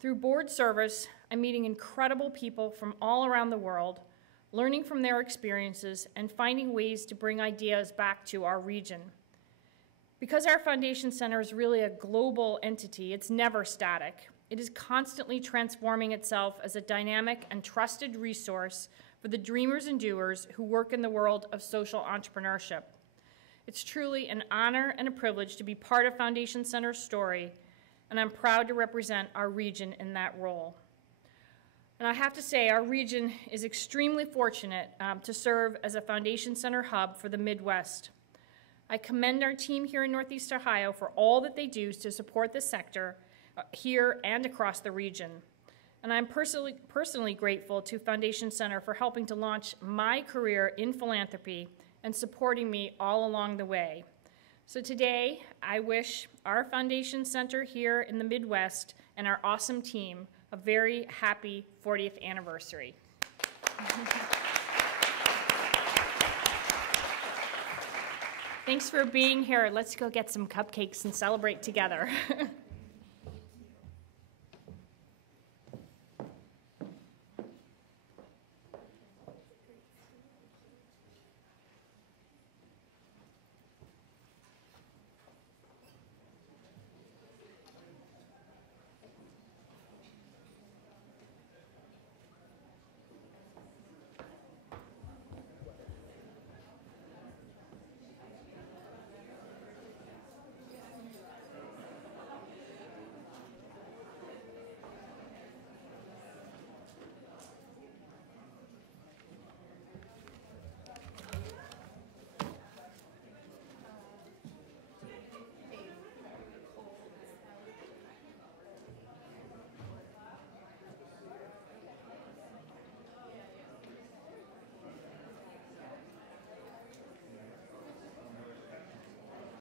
Through board service, I'm meeting incredible people from all around the world, learning from their experiences, and finding ways to bring ideas back to our region. Because our Foundation Center is really a global entity, it's never static. It is constantly transforming itself as a dynamic and trusted resource for the dreamers and doers who work in the world of social entrepreneurship. It's truly an honor and a privilege to be part of Foundation Center's story, and I'm proud to represent our region in that role. And I have to say, our region is extremely fortunate to serve as a Foundation Center hub for the Midwest. I commend our team here in Northeast Ohio for all that they do to support the sector here and across the region. And I'm personally grateful to Foundation Center for helping to launch my career in philanthropy and supporting me all along the way. So today, I wish our Foundation Center here in the Midwest and our awesome team a very happy 40th anniversary. Thanks for being here. Let's go get some cupcakes and celebrate together.